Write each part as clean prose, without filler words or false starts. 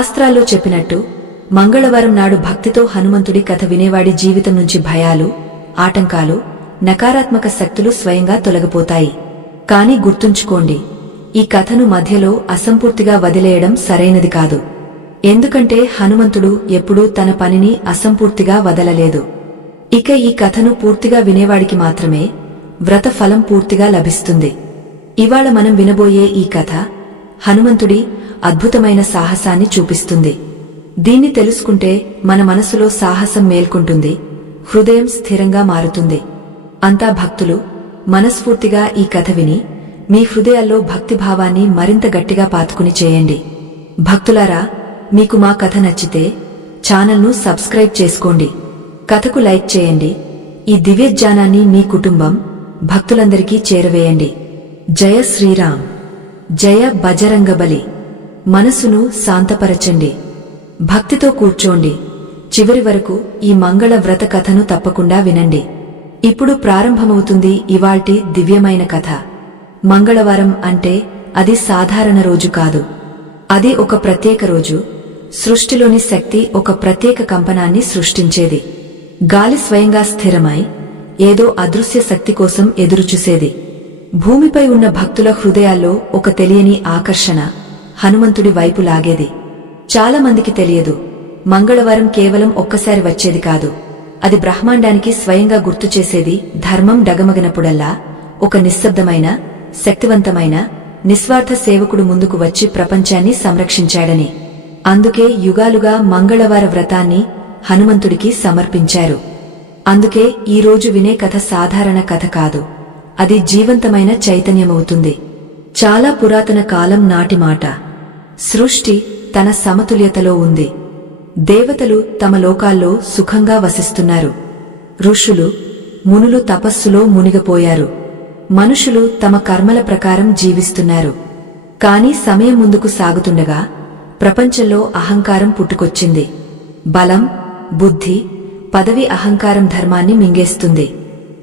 శాస్త్రాల్లో చెప్పినట్టు మంగళవారం నాడు భక్తితో హనుమంతుడి కథ వినేవాడి జీవితం నుంచి భయాలు, ఆటంకాలు, నకారాత్మక శక్తులు స్వయంగా తొలగిపోతాయి. కాని గుర్తుంచుకోండి, ఈ కథను మధ్యలో అసంపూర్తిగా వదిలేయడం సరైనది కాదు. ఎందుకంటే హనుమంతుడు ఎప్పుడూ తన పనిని అసంపూర్తిగా వదలలేదు. ఇక ఈ కథను పూర్తిగా వినేవాడికి మాత్రమే వ్రత ఫలం పూర్తిగా లభిస్తుంది. ఇవాళ మనం వినబోయే ఈ కథ హనుమంతుడి అద్భుతమైన సాహసాన్ని చూపిస్తుంది. దీన్ని తెలుసుకుంటే మన మనసులో సాహసం మేల్కొంటుంది, హృదయం స్థిరంగా మారుతుంది. అంతా భక్తులు మనస్ఫూర్తిగా ఈ కథ విని మీ హృదయాల్లో భక్తిభావాన్ని మరింత గట్టిగా పాతుకుని చేయండి. భక్తులారా, మీకు మా కథ నచ్చితే ఛానల్ను సబ్స్క్రైబ్ చేసుకోండి, కథకు లైక్ చేయండి. ఈ దివ్యజ్ఞానాన్ని మీ కుటుంబం, భక్తులందరికీ చేరవేయండి. జయ శ్రీరామ్, జయ బజరంగబలి. మనసును శాంతపరచండి, భక్తితో కూర్చోండి. చివరి వరకు ఈ మంగళ వ్రత కథను తప్పకుండా వినండి. ఇప్పుడు ప్రారంభమవుతుంది ఇవాల్టి దివ్యమైన కథ. మంగళవారం అంటే అది సాధారణ రోజు కాదు. అది ఒక ప్రత్యేక రోజు. సృష్టిలోని శక్తి ఒక ప్రత్యేక కంపనాన్ని సృష్టించేది. గాలి స్వయంగా స్థిరమై ఏదో అదృశ్య శక్తి కోసం ఎదురుచూసేది. భూమిపై ఉన్న భక్తుల హృదయాల్లో ఒక తెలియని ఆకర్షణ హనుమంతుడి వైపు లాగేది. చాలా మందికి తెలియదు, మంగళవారం కేవలం ఒక్కసారి వచ్చేది కాదు. అది బ్రహ్మాండానికి స్వయంగా గుర్తుచేసేది ధర్మం డగమగనప్పుడల్లా ఒక నిశ్శబ్దమైన, శక్తివంతమైన, నిస్వార్థ సేవకుడు ముందుకు వచ్చి ప్రపంచాన్ని సంరక్షించాడని. అందుకే యుగాలుగా మంగళవార వ్రతాన్ని హనుమంతుడికి సమర్పించారు. అందుకే ఈరోజు వినే కథ సాధారణ కథ కాదు, అది జీవంతమైన చైతన్యమవుతుంది. చాలా పురాతన కాలం నాటి మాట. సృష్టి తన సమతుల్యతలో ఉంది. దేవతలు తమ లోకాల్లో సుఖంగా వసిస్తున్నారు. ఋషులు, మునులు తపస్సులో మునిగిపోయారు. మనుషులు తమ కర్మల ప్రకారం జీవిస్తున్నారు. కాని సమయం ముందుకు సాగుతుండగా ప్రపంచంలో అహంకారం పుట్టుకొచ్చింది. బలం, బుద్ధి, పదవి అహంకారం ధర్మాన్ని మింగేస్తుంది.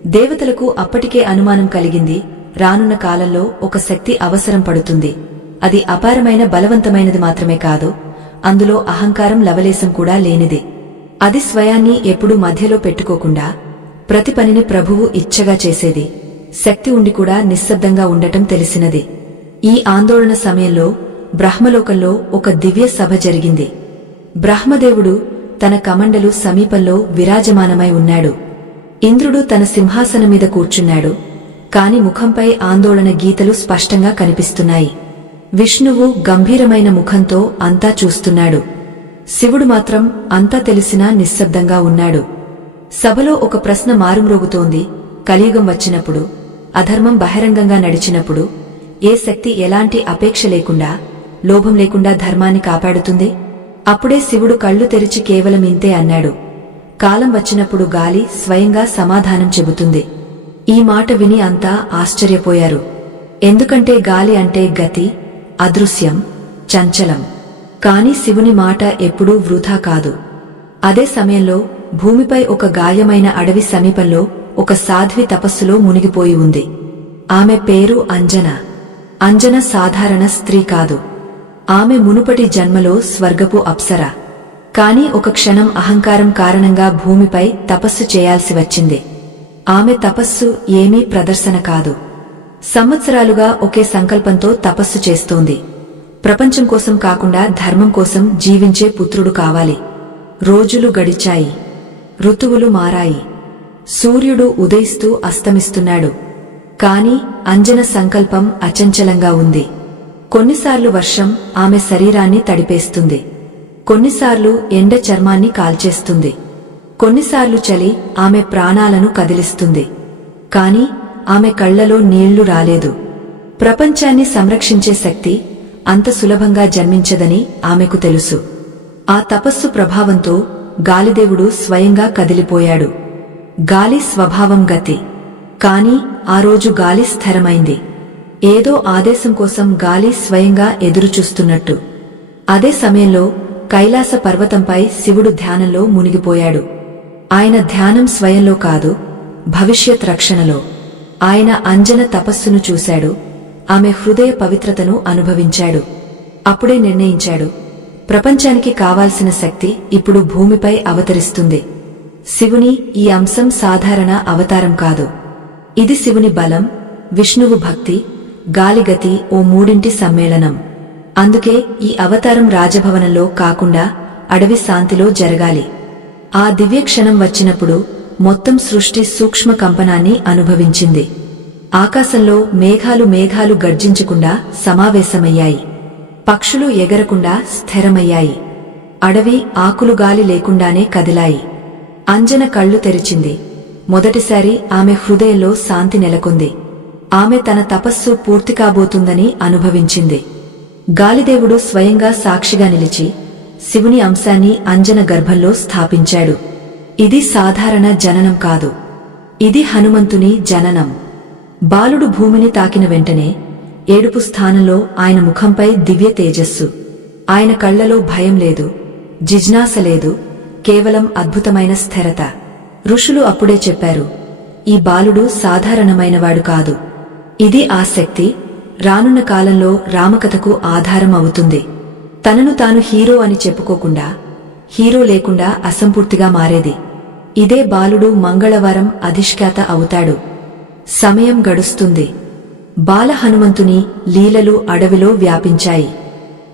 దేవతలకు అప్పటికే అనుమానం కలిగింది, రానున్న కాలంలో ఒక శక్తి అవసరం పడుతుంది. అది అపారమైన బలవంతమైనది మాత్రమే కాదు, అందులో అహంకారం లవలేశం కూడా లేనిది. అది స్వయాన్ని ఎప్పుడూ మధ్యలో పెట్టుకోకుండా ప్రతి పనిని ప్రభువు ఇచ్చగా చేసేది. శక్తి ఉండి కూడా నిశ్శబ్దంగా ఉండటం తెలిసినది. ఈ ఆందోళన సమయంలో బ్రహ్మలోకంలో ఒక దివ్య సభ జరిగింది. బ్రహ్మదేవుడు తన కమండలు సమీపంలో విరాజమానమై ఉన్నాడు. ఇంద్రుడు తన సింహాసనం మీద కూర్చున్నాడు. కాని ముఖంపై ఆందోళన గీతలు స్పష్టంగా కనిపిస్తున్నాయి. విష్ణువు గంభీరమైన ముఖంతో అంతా చూస్తున్నాడు. శివుడు మాత్రం అంతా తెలిసినా నిశ్శబ్దంగా ఉన్నాడు. సభలో ఒక ప్రశ్న మారుమ్రోగుతోంది. కలియుగం వచ్చినప్పుడు, అధర్మం బహిరంగంగా నడిచినప్పుడు ఏ శక్తి ఎలాంటి అపేక్ష లేకుండా, లోభం లేకుండా ధర్మాన్ని కాపాడుతుంది? అప్పుడే శివుడు కళ్ళు తెరిచి కేవలం ఇంతే అన్నాడు. కాలం వచ్చినప్పుడు గాలి స్వయంగా సమాధానం చెబుతుంది. ఈ మాట విని అంతా ఆశ్చర్యపోయారు. ఎందుకంటే గాలి అంటే గతి, అదృశ్యం, చంచలం. కాని శివుని మాట ఎప్పుడూ వృధా కాదు. అదే సమయంలో భూమిపై ఒక గాయమైన అడవి సమీపంలో ఒక సాధ్వి తపస్సులో మునిగిపోయి ఉంది. ఆమె పేరు అంజన. అంజన సాధారణ స్త్రీ కాదు. ఆమె మునుపటి జన్మలో స్వర్గపు అప్సర. కాని ఒక క్షణం అహంకారం కారణంగా భూమిపై తపస్సు చేయాల్సి వచ్చింది. ఆమె తపస్సు ఏమీ ప్రదర్శన కాదు. సంవత్సరాలుగా ఒకే సంకల్పంతో తపస్సు చేస్తోంది. ప్రపంచం కోసం కాకుండా ధర్మం కోసం జీవించే పుత్రుడు కావాలి. రోజులు గడిచాయి. ఋతువులు మారాయి. సూర్యుడు ఉదయిస్తూ అస్తమిస్తున్నాడు. కాని అంజన సంకల్పం అచంచలంగా ఉంది. కొన్నిసార్లు వర్షం ఆమె శరీరాన్ని తడిపేస్తుంది. కొన్నిసార్లు ఎండ చర్మాన్ని కాల్చేస్తుంది. కొన్నిసార్లు చలి ఆమె ప్రాణాలను కదిలిస్తుంది. కాని ఆమె కళ్లలో నీళ్లు రాలేదు. ప్రపంచాన్ని సంరక్షించే శక్తి అంత సులభంగా జన్మించదని ఆమెకు తెలుసు. ఆ తపస్సు ప్రభావంతో గాలిదేవుడు స్వయంగా కదిలిపోయాడు. గాలి స్వభావం గతి. కాని ఆ రోజు గాలి స్థిరమైంది. ఏదో ఆదేశం కోసం గాలి స్వయంగా ఎదురుచూస్తున్నట్టు. అదే సమయంలో కైలాస పర్వతంపై శివుడు ధ్యానంలో మునిగిపోయాడు. ఆయన ధ్యానం స్వయంలో కాదు, భవిష్యత్ రక్షణలో. ఆయన అంజన తపస్సును చూశాడు. ఆమె హృదయ పవిత్రతను అనుభవించాడు. అప్పుడే నిర్ణయించాడు, ప్రపంచానికి కావాల్సిన శక్తి ఇప్పుడు భూమిపై అవతరిస్తుంది. శివుని ఈ అంశం సాధారణ అవతారం కాదు. ఇది శివుని బలం, విష్ణువు భక్తి, గాలిగతి ఓ మూడింటి సమ్మేళనం. అందుకే ఈ అవతారం రాజభవనంలో కాకుండా అడవి శాంతిలో జరగాలి. ఆ దివ్యక్షణం వచ్చినప్పుడు మొత్తం సృష్టి సూక్ష్మ కంపనాన్ని అనుభవించింది. ఆకాశంలో మేఘాలు గర్జించకుండా సమావేశమయ్యాయి. పక్షులు ఎగరకుండా స్థిరమయ్యాయి. అడవి ఆకులు గాలి లేకుండానే కదిలాయి. అంజన కళ్ళు తెరిచింది. మొదటిసారి ఆమె హృదయంలో శాంతి నెలకొంది. ఆమె తన తపస్సు పూర్తి కాబోతుందని అనుభవించింది. గాలిదేవుడు స్వయంగా సాక్షిగా నిలిచి శివుని అంశాన్ని అంజన గర్భంలో స్థాపించాడు. ఇది సాధారణ జననం కాదు. ఇది హనుమంతుని జననం. బాలుడు భూమిని తాకిన వెంటనే ఏడుపు స్థానంలో ఆయన ముఖంపై దివ్య తేజస్సు. ఆయన కళ్లలో భయం లేదు, జిజ్ఞాస లేదు, కేవలం అద్భుతమైన స్థిరత. ఋషులు అప్పుడే చెప్పారు, ఈ బాలుడు సాధారణమైనవాడు కాదు. ఇది ఆ శక్తి రానున్న కాలంలో రామకథకు ఆధారం అవుతుంది. తనను తాను హీరో అని చెప్పుకోకుండా, హీరో లేకుండా అసంపూర్తిగా మారేది. ఇదే బాలుడు మంగళవారం అధిష్ఠాత అవుతాడు. సమయం గడుస్తుంది. బాల హనుమంతుని లీలలు అడవిలో వ్యాపించాయి.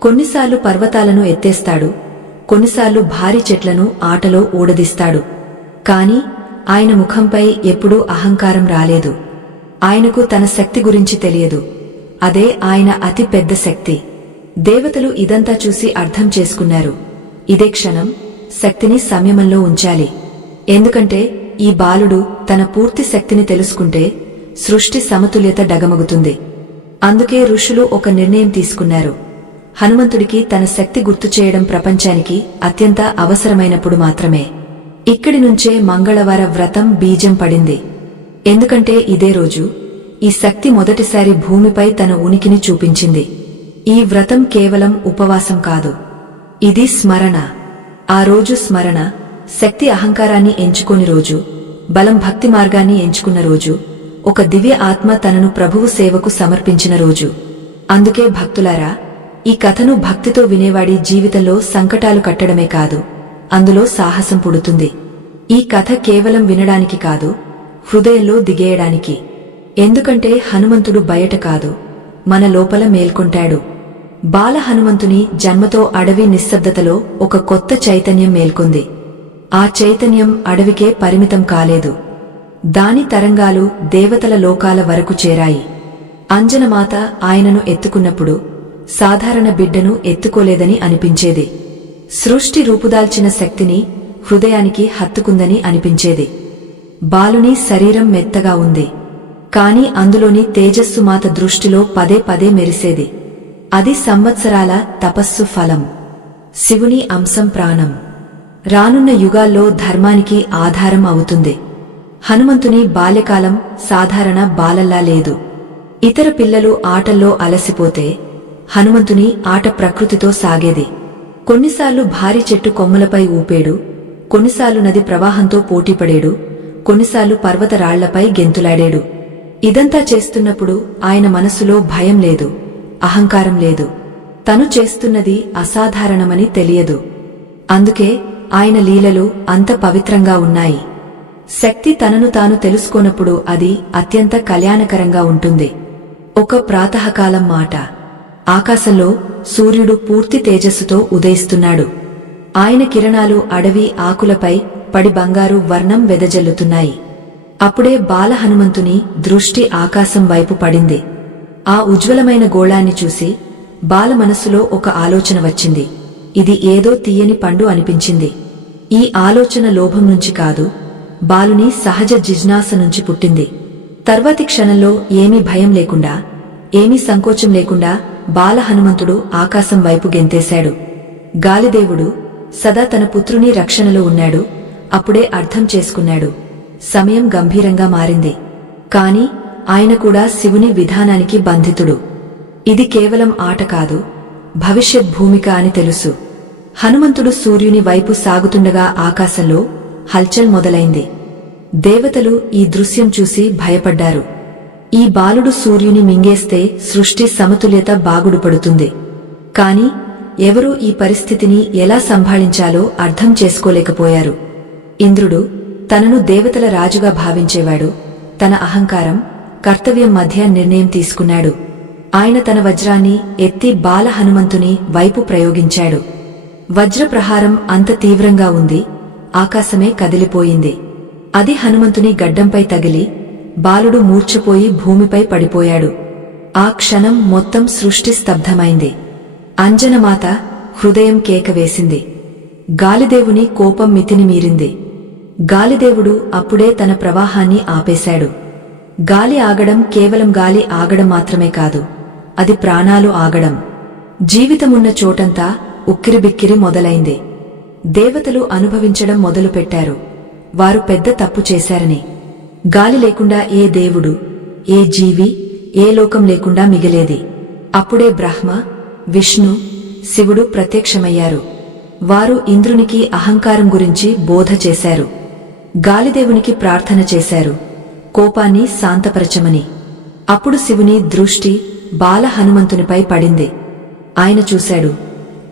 కొన్నిసార్లు పర్వతాలను ఎత్తేస్తాడు, కొన్నిసార్లు భారీ చెట్లను ఆటలో ఊడదీస్తాడు. కాని ఆయన ముఖంపై ఎప్పుడూ అహంకారం రాలేదు. ఆయనకు తన శక్తి గురించి తెలియదు. అదే ఆయన అతి పెద్ద శక్తి. దేవతలు ఇదంతా చూసి అర్థం చేసుకున్నారు. ఇదే క్షణం శక్తిని సంయమంలో ఉంచాలి. ఎందుకంటే ఈ బాలుడు తన పూర్తి శక్తిని తెలుసుకుంటే సృష్టి సమతుల్యత డగమగుతుంది. అందుకే ఋషులు ఒక నిర్ణయం తీసుకున్నారు. హనుమంతుడికి తన శక్తి గుర్తు చేయడం ప్రపంచానికి అత్యంత అవసరమైనప్పుడు మాత్రమే. ఇక్కడి నుంచే మంగళవార వ్రతం బీజం పడింది. ఎందుకంటే ఇదే రోజు ఈ శక్తి మొదటిసారి భూమిపై తన ఉనికిని చూపించింది. ఈ వ్రతం కేవలం ఉపవాసం కాదు, ఇది స్మరణ. ఆ రోజు స్మరణ శక్తి అహంకారాన్ని ఎంచుకోని రోజు, బలం భక్తి మార్గాన్ని ఎంచుకున్న రోజు, ఒక దివ్య ఆత్మ తనను ప్రభువు సేవకు సమర్పించిన రోజు. అందుకే భక్తులారా, ఈ కథను భక్తితో వినేవాడి జీవితంలో సంకటాలు కట్టడమే కాదు, అందులో సాహసం పుడుతుంది. ఈ కథ కేవలం వినడానికి కాదు, హృదయంలో దిగేయడానికి. ఎందుకంటే హనుమంతుడు బయట కాదు, మన లోపల మేల్కొంటాడు. బాల హనుమంతుని జన్మతో అడవి నిశ్శబ్దతలో ఒక కొత్త చైతన్యం మేల్కొంది. ఆ చైతన్యం అడవికే పరిమితం కాలేదు. దాని తరంగాలు దేవతల లోకాల వరకు చేరాయి. అంజనమాత ఆయనను ఎత్తుకున్నప్పుడు సాధారణ బిడ్డను ఎత్తుకోలేదని అనిపించేది. సృష్టి రూపుదాల్చిన శక్తిని హృదయానికి హత్తుకుందని అనిపించేది. బాలుని శరీరం మెత్తగా ఉంది, కాని అందులోని తేజస్సు మాత దృష్టిలో పదే పదే మెరిసేది. అది సంవత్సరాల తపస్సు ఫలం. శివుని అంశం ప్రాణం. రానున్న యుగాల్లో ధర్మానికి ఆధారం అవుతుంది. హనుమంతుని బాల్యకాలం సాధారణ బాలల్లా లేదు. ఇతర పిల్లలు ఆటల్లో అలసిపోతే హనుమంతుని ఆట ప్రకృతితో సాగేది. కొన్నిసార్లు భారీ చెట్టు కొమ్మలపై ఊపేడు, కొన్నిసార్లు నది ప్రవాహంతో పోటీపడేడు, కొన్నిసార్లు పర్వతరాళ్లపై గెంతులాడేడు. ఇదంతా చేస్తున్నప్పుడు ఆయన మనసులో భయం లేదు, అహంకారం లేదు. తను చేస్తున్నది అసాధారణమని తెలియదు. అందుకే ఆయన లీలలు అంత పవిత్రంగా ఉన్నాయి. శక్తి తనను తాను తెలుసుకోనప్పుడు అది అత్యంత కళ్యాణకరంగా ఉంటుంది. ఒక ప్రాతకాలం మాట. ఆకాశంలో సూర్యుడు పూర్తి తేజస్సుతో ఉదయిస్తున్నాడు. ఆయన కిరణాలు అడవి ఆకులపై పడి బంగారు వర్ణం వెదజల్లుతున్నాయి. అప్పుడే బాల హనుమంతుని దృష్టి ఆకాశం వైపు పడింది. ఆ ఉజ్వలమైన గోళాన్ని చూసి బాల మనస్సులో ఒక ఆలోచన వచ్చింది. ఇది ఏదో తీయని పండు అనిపించింది. ఈ ఆలోచన లోభం నుంచి కాదు, బాలుని సహజ జిజ్ఞాస నుంచి పుట్టింది. తర్వాతి క్షణంలో ఏమీ భయం లేకుండా, ఏమీ సంకోచం లేకుండా బాల హనుమంతుడు ఆకాశం వైపు గెంతేశాడు. గాలిదేవుడు సదా తన పుత్రుని రక్షణలో ఉన్నాడు. అప్పుడే అర్థం చేసుకున్నాడు, సమయం గంభీరంగా మారింది. కాని ఆయన కూడా శివుని విధానానికి బంధితుడు. ఇది కేవలం ఆట కాదు, భవిష్యత్ భూమిక అని తెలుసు. హనుమంతుడు సూర్యుని వైపు సాగుతుండగా ఆకాశంలో హల్చల్ మొదలైంది. దేవతలు ఈ దృశ్యం చూసి భయపడ్డారు. ఈ బాలుడు సూర్యుని మింగేస్తే సృష్టి సమతుల్యత బాగుడుపడుతుంది. కాని ఎవరూ ఈ పరిస్థితిని ఎలా సంభాళించాలో అర్థం చేసుకోలేకపోయారు. ఇంద్రుడు తనను దేవతల రాజుగా భావించేవాడు. తన అహంకారం, కర్తవ్యం మధ్య నిర్ణయం తీసుకున్నాడు. ఆయన తన వజ్రాన్ని ఎత్తి బాల హనుమంతుని వైపు ప్రయోగించాడు. వజ్రప్రహారం అంత తీవ్రంగా ఉంది, ఆకాశమే కదిలిపోయింది. అది హనుమంతుని గడ్డంపై తగిలి బాలుడు మూర్ఛపోయి భూమిపై పడిపోయాడు. ఆ క్షణం మొత్తం సృష్టి స్తబ్ధమైంది. అంజనమాత హృదయం కేకవేసింది. గాలిదేవుని కోపం మితిని మీరింది. గాలిదేవుడు అప్పుడే తన ప్రవాహాన్ని ఆపేశాడు. గాలి ఆగడం కేవలం గాలి ఆగడం మాత్రమే కాదు, అది ప్రాణాలు ఆగడం. జీవితమున్న చోటంతా ఉక్కిరిబిక్కిరి మొదలైంది. దేవతలు అనుభవించడం మొదలుపెట్టారు. వారు పెద్ద తప్పు చేశారని. గాలి లేకుండా ఏ దేవుడు, ఏ జీవి, ఏ లోకం లేకుండా మిగిలేది. అప్పుడే బ్రహ్మ, విష్ణు, శివుడు ప్రత్యక్షమయ్యారు. వారు ఇంద్రునికి అహంకారం గురించి బోధ చేశారు. గాలిదేవునికి ప్రార్థన చేశారు, కోపాన్ని శాంతపరచమని. అప్పుడు శివుని దృష్టి బాల హనుమంతునిపై పడింది. ఆయన చూశాడు,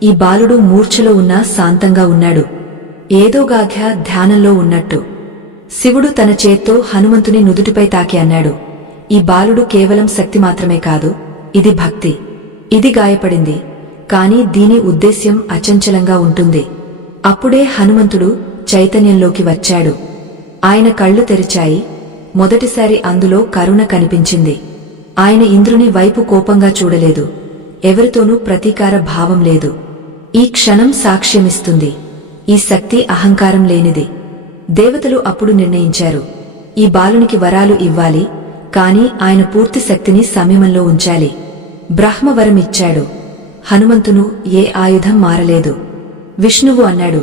ఈ బాలుడు మూర్ఛలో ఉన్నా శాంతంగా ఉన్నాడు, ఏదోగాఘ్య ధ్యానంలో ఉన్నట్టు. శివుడు తన చేత్తో హనుమంతుని నుదుటిపై తాకి అన్నాడు, ఈ బాలుడు కేవలం శక్తి మాత్రమే కాదు, ఇది భక్తి. ఇది గాయపడింది, కాని దీని ఉద్దేశ్యం అచంచలంగా ఉంటుంది. అప్పుడే హనుమంతుడు చైతన్యంలోకి వచ్చాడు. ఆయన కళ్ళు తెరిచాయి. మొదటిసారి అందులో కరుణ కనిపించింది. ఆయన ఇంద్రుని వైపు కోపంగా చూడలేదు, ఎవరితోనూ ప్రతీకార భావం లేదు. ఈ క్షణం సాక్ష్యమిస్తుంది, ఈ శక్తి అహంకారం లేనిది. దేవతలు అప్పుడు నిర్ణయించారు, ఈ బాలునికి వరాలు ఇవ్వాలి, కాని ఆయన పూర్తి శక్తిని సంయమంలో ఉంచాలి. బ్రహ్మవరం ఇచ్చాడు. హనుమంతును ఏ ఆయుధం మారలేదు. విష్ణువు అన్నాడు,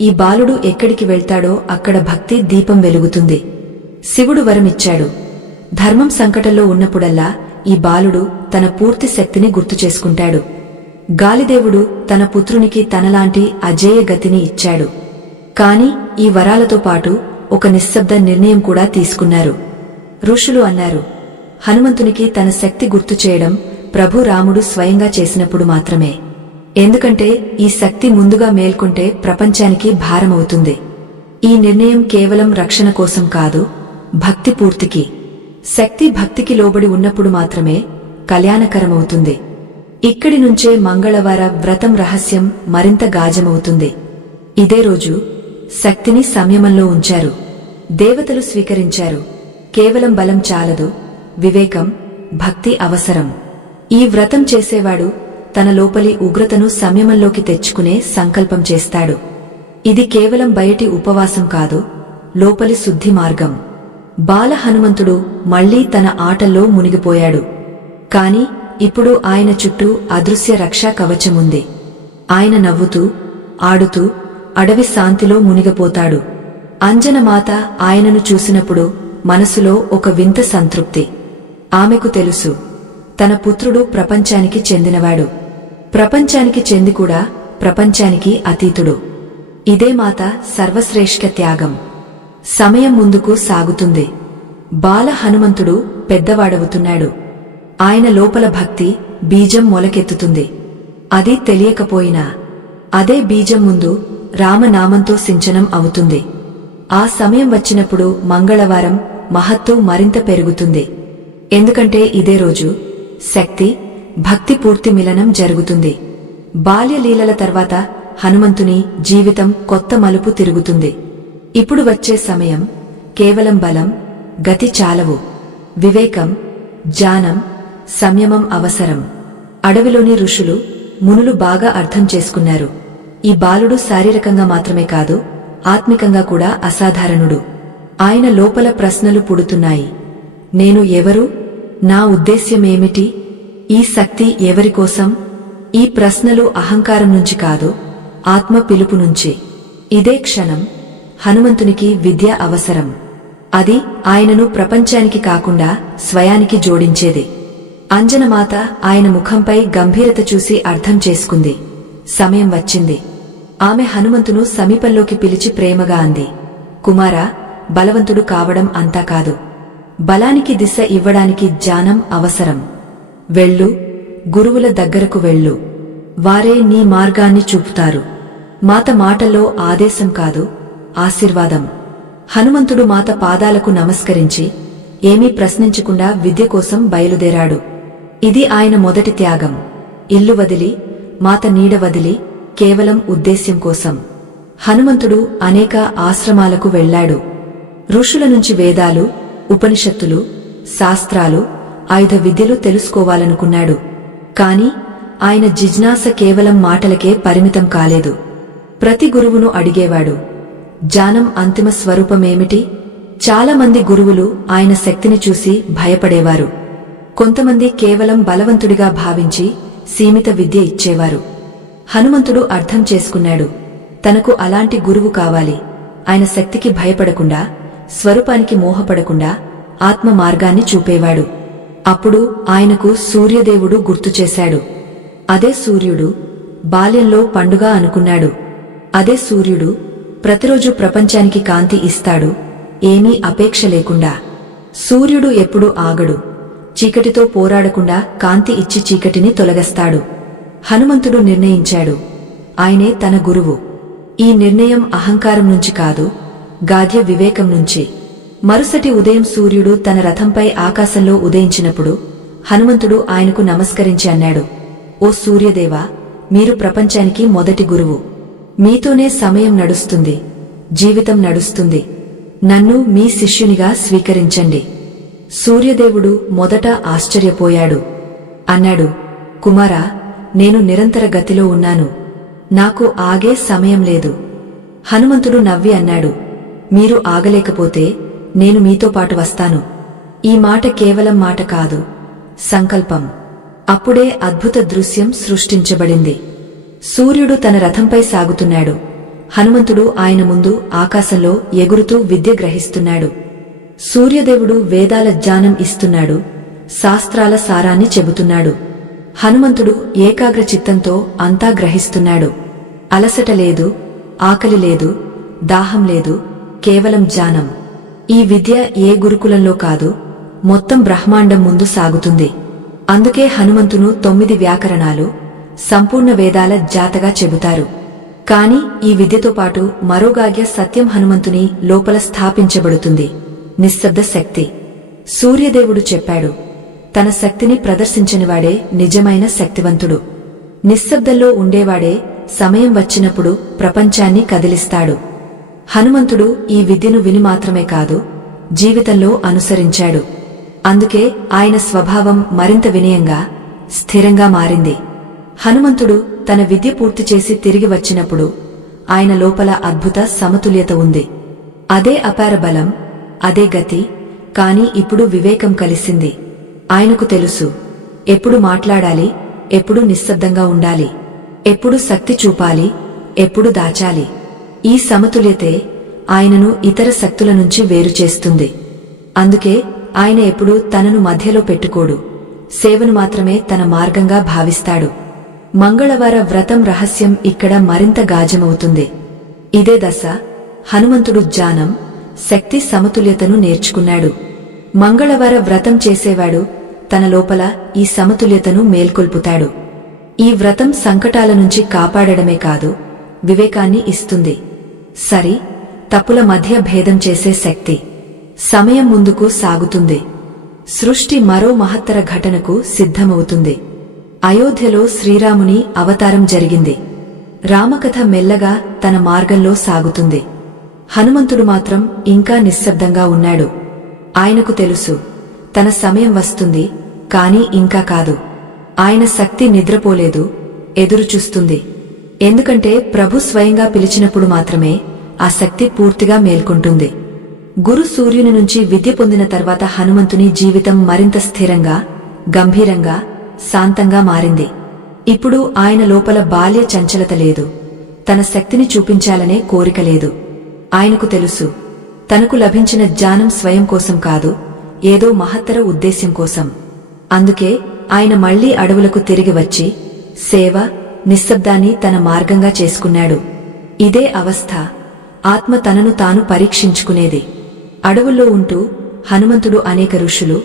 ఈ బాలుడు ఎక్కడికి వెళ్తాడో అక్కడ భక్తి దీపం వెలుగుతుంది. శివుడు వరమిచ్చాడు. ధర్మం సంకటంలో ఉన్నప్పుడల్లా ఈ బాలుడు తన పూర్తి శక్తిని గుర్తు చేసుకుంటాడు. గాలిదేవుడు తన పుత్రునికి తనలాంటి అజేయ గతిని ఇచ్చాడు. కాని ఈ వరాలతో పాటు ఒక నిశ్శబ్ద నిర్ణయం కూడా తీసుకున్నారు. ఋషులు అన్నారు, హనుమంతునికి తన శక్తి గుర్తు చేయడం ప్రభు రాముడు స్వయంగా చేసినప్పుడు మాత్రమే. ఎందుకంటే ఈ శక్తి ముందుగా మేల్కొంటే ప్రపంచానికి భారమవుతుంది. ఈ నిర్ణయం కేవలం రక్షణ కోసం కాదు, భక్తి పూర్తికి. శక్తి భక్తికి లోబడి ఉన్నప్పుడు మాత్రమే కళ్యాణకరమవుతుంది. ఇక్కడి నుంచే మంగళవార వ్రతం రహస్యం మరింత గాజమవుతుంది. ఇదే రోజు శక్తిని సంయమంలో ఉంచారు. దేవతలు స్వీకరించారు, కేవలం బలం చాలదు, వివేకం, భక్తి అవసరం. ఈ వ్రతం చేసేవాడు తన లోపలి ఉగ్రతను సంయమంలోకి తెచ్చుకునే సంకల్పం చేస్తాడు. ఇది కేవలం బయటి ఉపవాసం కాదు, లోపలి శుద్ధి మార్గం. బాల హనుమంతుడు మళ్లీ తన ఆటల్లో మునిగిపోయాడు. కాని ఇప్పుడు ఆయన చుట్టూ అదృశ్య రక్షా కవచముంది. ఆయన నవ్వుతూ, ఆడుతూ అడవి శాంతిలో మునిగిపోతాడు. అంజనమాత ఆయనను చూసినప్పుడు మనసులో ఒక వింత సంతృప్తి. ఆమెకు తెలుసు, తన పుత్రుడు ప్రపంచానికి చెందినవాడు. ప్రపంచానికి చెంది కూడా ప్రపంచానికి అతీతుడు. ఇదే మాత సర్వశ్రేష్ఠ త్యాగం. సమయం ముందుకు సాగుతుంది. బాల హనుమంతుడు పెద్దవాడవుతున్నాడు. ఆయన లోపల భక్తి బీజం మొలకెత్తుతుంది. అది తెలియకపోయినా అదే బీజం ముందు రామనామంతో సించనం అవుతుంది. ఆ సమయం వచ్చినప్పుడు మంగళవారం మహత్తు మరింత పెరుగుతుంది. ఎందుకంటే ఇదే రోజు శక్తి, భక్తి పూర్తి మిలనం జరుగుతుంది. బాల్యలీలల తర్వాత హనుమంతుని జీవితం కొత్త మలుపు తిరుగుతుంది. ఇప్పుడు వచ్చే సమయం కేవలం బలం, గతి చాలవు. వివేకం, జ్ఞానం, సంయమం అవసరం. అడవిలోని ఋషులు, మునులు బాగా అర్థం చేసుకున్నారు. ఈ బాలుడు శారీరకంగా మాత్రమే కాదు, ఆత్మికంగా కూడా అసాధారణుడు. ఆయన లోపల ప్రశ్నలు పుడుతున్నాయి. నేను ఎవరు? నా ఉద్దేశ్యమేమిటి? ఈ శక్తి ఎవరికోసం? ఈ ప్రశ్నలు అహంకారం నుంచి కాదు, ఆత్మ పిలుపు నుంచి. ఇదే క్షణం హనుమంతునికి విద్య అవసరం. అది ఆయనను ప్రపంచానికి కాకుండా స్వయానికి జోడించేది. అంజనమాత ఆయన ముఖంపై గంభీరత చూసి అర్థం చేసుకుంది. సమయం వచ్చింది. ఆమె హనుమంతును సమీపంలోకి పిలిచి ప్రేమగా అంది, కుమారా, బలవంతుడు కావడం అంతా కాదు. బలానికి దిశ ఇవ్వడానికి జ్ఞానం అవసరం. వెళ్ళు, గురువుల దగ్గరకు వెళ్ళు. వారే నీ మార్గాన్ని చూపుతారు. మాత మాటల్లో ఆదేశం కాదు, ఆశీర్వాదం. హనుమంతుడు మాత పాదాలకు నమస్కరించి ఏమీ ప్రశ్నించకుండా విద్య కోసం బయలుదేరాడు. ఇది ఆయన మొదటి త్యాగం. ఇల్లు వదిలి, మాత నీడ వదిలి, కేవలం ఉద్దేశ్యం కోసం. హనుమంతుడు అనేక ఆశ్రమాలకు వెళ్లాడు. ఋషుల నుంచి వేదాలు, ఉపనిషత్తులు, శాస్త్రాలు, ఆయుధ విద్యలు తెలుసుకోవాలనుకున్నాడు. కాని ఆయన జిజ్ఞాస కేవలం మాటలకే పరిమితం కాలేదు. ప్రతి గురువును అడిగేవాడు, జ్ఞానం అంతిమ స్వరూపమేమిటి? చాలామంది గురువులు ఆయన శక్తిని చూసి భయపడేవారు. కొంతమంది కేవలం బలవంతుడిగా భావించి సీమిత విద్య ఇచ్చేవారు. హనుమంతుడు అర్థం చేసుకున్నాడు, తనకు అలాంటి గురువు కావాలి. ఆయన శక్తికి భయపడకుండా, స్వరూపానికి మోహపడకుండా ఆత్మ మార్గాన్ని చూపేవాడు. అప్పుడు ఆయనకు సూర్యదేవుడు గుర్తుచేశాడు. అదే సూర్యుడు బాల్యంలో పండుగ అనుకున్నాడు. అదే సూర్యుడు ప్రతిరోజు ప్రపంచానికి కాంతి ఇస్తాడు, ఏమీ అపేక్ష లేకుండా. సూర్యుడు ఎప్పుడూ ఆగడు. చీకటితో పోరాడకుండా కాంతి ఇచ్చి చీకటిని తొలగస్తాడు. హనుమంతుడు నిర్ణయించాడు, ఆయనే తన గురువు. ఈ నిర్ణయం అహంకారం నుంచి కాదు, గాధ్య వివేకం నుంచి. మరుసటి ఉదయం సూర్యుడు తన రథంపై ఆకాశంలో ఉదయించినప్పుడు హనుమంతుడు ఆయనకు నమస్కరించి అన్నాడు, ఓ సూర్యదేవా, మీరు ప్రపంచానికి మొదటి గురువు. మీతోనే సమయం నడుస్తుంది, జీవితం నడుస్తుంది. నన్ను మీ శిష్యునిగా స్వీకరించండి. సూర్యదేవుడు మొదట ఆశ్చర్యపోయాడు. అన్నాడు, కుమారా, నేను నిరంతర గతిలో ఉన్నాను. నాకు ఆగే సమయం లేదు. హనుమంతుడు నవ్వి అన్నాడు, మీరు ఆగలేకపోతే నేను మీతో పాటు వస్తాను. ఈ మాట కేవలం మాట కాదు, సంకల్పం. అప్పుడే అద్భుత దృశ్యం సృష్టించబడింది. సూర్యుడు తన రథంపై సాగుతున్నాడు. హనుమంతుడు ఆయన ముందు ఆకాశంలో ఎగురుతూ విద్య గ్రహిస్తున్నాడు. సూర్యదేవుడు వేదాల జ్ఞానం ఇస్తున్నాడు, శాస్త్రాల సారాన్ని చెబుతున్నాడు. హనుమంతుడు ఏకాగ్ర చిత్తంతో అంతా గ్రహిస్తున్నాడు. అలసట లేదు, ఆకలి లేదు, దాహం లేదు, కేవలం జ్ఞానం. ఈ విద్య ఏ గురుకులంలో కాదు, మొత్తం బ్రహ్మాండం ముందు సాగుతుంది. అందుకే హనుమంతును 9 వ్యాకరణాలు, సంపూర్ణ వేదాల జాతగా చెబుతారు. కాని ఈ విద్యతో పాటు మరోగాగ్య సత్యం హనుమంతుని లోపల స్థాపించబడుతుంది, నిశ్శబ్ద శక్తి. సూర్యదేవుడు చెప్పాడు, తన శక్తిని ప్రదర్శించనివాడే నిజమైన శక్తివంతుడు. నిశ్శబ్దంలో ఉండేవాడే సమయం వచ్చినప్పుడు ప్రపంచాన్ని కదిలిస్తాడు. హనుమంతుడు ఈ విద్యను విని మాత్రమే కాదు, జీవితంలో అనుసరించాడు. అందుకే ఆయన స్వభావం మరింత వినయంగా, స్థిరంగా మారింది. హనుమంతుడు తన విద్య పూర్తి చేసి తిరిగి వచ్చినప్పుడు ఆయన లోపల అద్భుత సమతుల్యత ఉంది. అదే అపార బలం, అదే గతి. కాని ఇప్పుడు వివేకం కలిసింది. ఆయనకు తెలుసు, ఎప్పుడు మాట్లాడాలి, ఎప్పుడు నిశ్శబ్దంగా ఉండాలి, ఎప్పుడు శక్తి చూపాలి, ఎప్పుడు దాచాలి. ఈ సమతుల్యతే ఆయనను ఇతర శక్తుల నుంచి వేరుచేస్తుంది. అందుకే ఆయన ఎప్పుడూ తనను మధ్యలో పెట్టుకోడు, సేవను మాత్రమే తన మార్గంగా భావిస్తాడు. మంగళవార వ్రతం రహస్యం ఇక్కడ మరింత గాజమవుతుంది. ఇదే దశ హనుమంతుడు జ్ఞానం, శక్తి సమతుల్యతను నేర్చుకున్నాడు. మంగళవార వ్రతం చేసేవాడు తన లోపల ఈ సమతుల్యతను మేల్కొల్పుతాడు. ఈ వ్రతం సంకటాల నుంచి కాపాడడమే కాదు, వివేకాన్ని ఇస్తుంది. సరి తప్పుల మధ్య భేదం చేసే శక్తి. సమయం ముందుకు సాగుతుంది. సృష్టి మరో మహత్తర ఘటనకు సిద్ధమవుతుంది. అయోధ్యలో శ్రీరాముని అవతారం జరిగింది. రామకథ మెల్లగా తన మార్గంలో సాగుతుంది. హనుమంతుడు మాత్రం ఇంకా నిశ్శబ్దంగా ఉన్నాడు. ఆయనకు తెలుసు, తన సమయం వస్తుంది, కాని ఇంకా కాదు. ఆయన శక్తి నిద్రపోలేదు, ఎదురుచూస్తుంది. ఎందుకంటే ప్రభు స్వయంగా పిలిచినప్పుడు మాత్రమే ఆ శక్తి పూర్తిగా మేల్కొంటుంది. గురు సూర్యుని నుంచి విద్య పొందిన తర్వాత హనుమంతుని జీవితం మరింత స్థిరంగా, గంభీరంగా, శాంతంగా మారింది. ఇప్పుడు ఆయన లోపల బాల్య చంచలత లేదు, తన శక్తిని చూపించాలనే కోరిక లేదు. ఆయనకు తెలుసు, తనకు లభించిన జ్ఞానం స్వయం కోసం కాదు, ఏదో మహత్తర ఉద్దేశ్యం కోసం. అందుకే ఆయన మళ్లీ అడవులకు తిరిగి వచ్చి సేవ, నిశ్శబ్దాన్ని తన మార్గంగా చేసుకున్నాడు. ఇదే అవస్థ ఆత్మ తనను తాను పరీక్షించుకునేది. అడవుల్లో ఉంటూ హనుమంతుడు అనేక ఋషులు,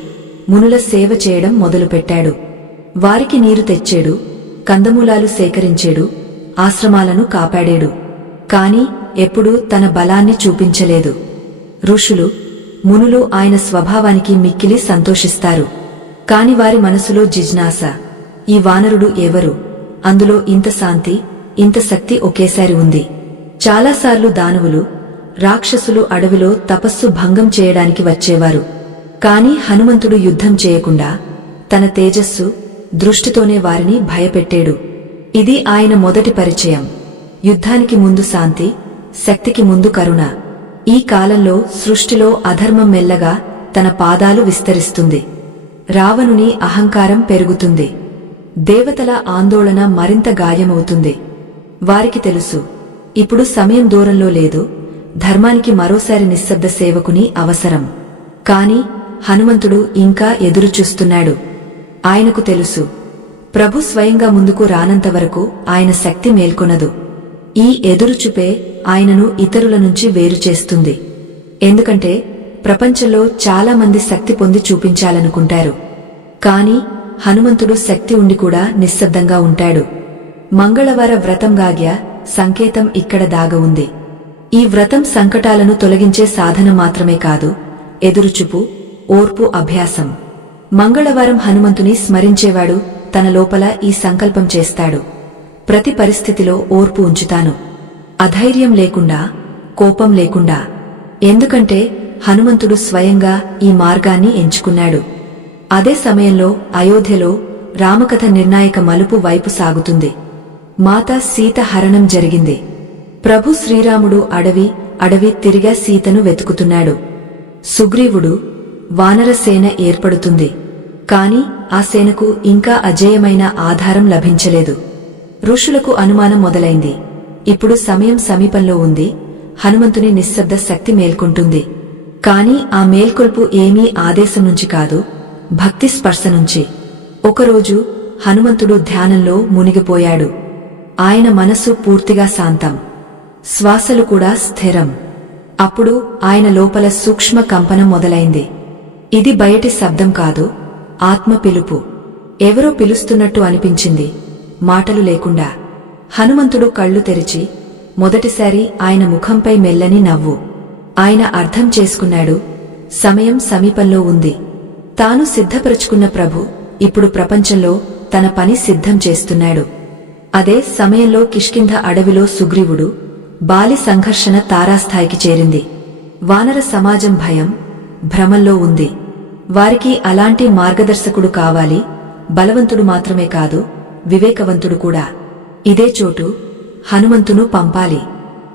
మునుల సేవ చేయడం మొదలుపెట్టాడు. వారికి నీరు తెచ్చాడు, కందమూలాలు సేకరించేడు, ఆశ్రమాలను కాపాడేడు. కాని ఎప్పుడూ తన బలాన్ని చూపించలేదు. ఋషులు, మునులు ఆయన స్వభావానికి మిక్కిలి సంతోషిస్తారు. కాని వారి మనసులో జిజ్ఞాస, ఈ వానరుడు ఎవరు? అందులో ఇంత శాంతి, ఇంత శక్తి ఒకేసారి ఉంది. చాలాసార్లు దానవులు, రాక్షసులు అడవిలో తపస్సు భంగం చేయడానికి వచ్చేవారు. కాని హనుమంతుడు యుద్ధం చేయకుండా తన తేజస్సు, దృష్టితోనే వారిని భయపెట్టేడు. ఇది ఆయన మొదటి పరిచయం. యుద్ధానికి ముందు శాంతి, శక్తికి ముందు కరుణ. ఈ కాలంలో సృష్టిలో అధర్మం మెల్లగా తన పాదాలు విస్తరిస్తుంది. రావణుని అహంకారం పెరుగుతుంది. దేవతల ఆందోళన మరింత గాయమవుతుంది. వారికి తెలుసు, ఇప్పుడు సమయం దూరంలో లేదు, ధర్మానికి మరోసారి నిశ్శబ్ద సేవకుని అవసరం. కాని హనుమంతుడు ఇంకా ఎదురుచూస్తున్నాడు. ఆయనకు తెలుసు, ప్రభు స్వయంగా ముందుకు రానంతవరకు ఆయన శక్తి మేల్కొనదు. ఈ ఎదురుచూపే ఆయనను ఇతరుల నుంచి వేరుచేస్తుంది. ఎందుకంటే ప్రపంచంలో చాలా మంది శక్తి పొంది చూపించాలనుకుంటారు. కాని హనుమంతుడు శక్తి ఉండి కూడా నిశ్శబ్దంగా ఉంటాడు. మంగళవార వ్రతం గాగ్య సంకేతం ఇక్కడ దాగ ఉంది. ఈ వ్రతం సంకటాలను తొలగించే సాధన మాత్రమే కాదు, ఎదురుచూపు, ఓర్పు అభ్యాసం. మంగళవారం హనుమంతుని స్మరించేవాడు తన లోపల ఈ సంకల్పం చేస్తాడు: ప్రతి పరిస్థితిలో ఓర్పు ఉంచుతాను, అధైర్యం లేకుండా, కోపం లేకుండా. ఎందుకంటే హనుమంతుడు స్వయంగా ఈ మార్గాన్ని ఎంచుకున్నాడు. అదే సమయంలో అయోధ్యలో రామకథ నిర్ణాయక మలుపు వైపు సాగుతుంది. మాతా సీత హరణం జరిగింది. ప్రభు శ్రీరాముడు అడవి తిరిగా సీతను వెతుకుతున్నాడు. సుగ్రీవుడు, వానరసేన ఏర్పడుతుంది. కాని ఆ సేనకు ఇంకా అజేయమైన ఆధారం లభించలేదు. ఋషులకు అనుమానం మొదలైంది. ఇప్పుడు సమయం సమీపంలో ఉంది. హనుమంతుని నిశ్శబ్ద శక్తి మేల్కొంటుంది. కాని ఆ మేల్కొల్పు ఏమీ ఆదేశం నుంచి కాదు, భక్తి స్పర్శ నుంచి. ఒకరోజు హనుమంతుడు ధ్యానంలో మునిగిపోయాడు. ఆయన మనసు పూర్తిగా శాంతం, శ్వాసలు కూడా స్థిరం. అప్పుడు ఆయన లోపల సూక్ష్మ కంపనం మొదలైంది. ఇది బయటి శబ్దం కాదు, ఆత్మ పిలుపు. ఎవరో పిలుస్తున్నట్టు అనిపించింది, మాటలు లేకుండా. హనుమంతుడు కళ్ళు తెరిచి మొదటిసారి ఆయన ముఖంపై మెల్లని నవ్వు. ఆయన అర్థం చేసుకున్నాడు, సమయం సమీపంలో ఉంది. తాను సిద్ధపరుచుకున్న ప్రభు ఇప్పుడు ప్రపంచంలో తన పని సిద్ధం చేస్తున్నాడు. అదే సమయంలో కిష్కింధ అడవిలో సుగ్రీవుడు, బాలి సంఘర్షణ తారాస్థాయికి చేరింది. వానర సమాజం భయం, భ్రమంలో ఉంది. వారికి అలాంటి మార్గదర్శకుడు కావాలి, బలవంతుడు మాత్రమే కాదు, వివేకవంతుడు కూడా. ఇదే చోటు హనుమంతును పంపాలి.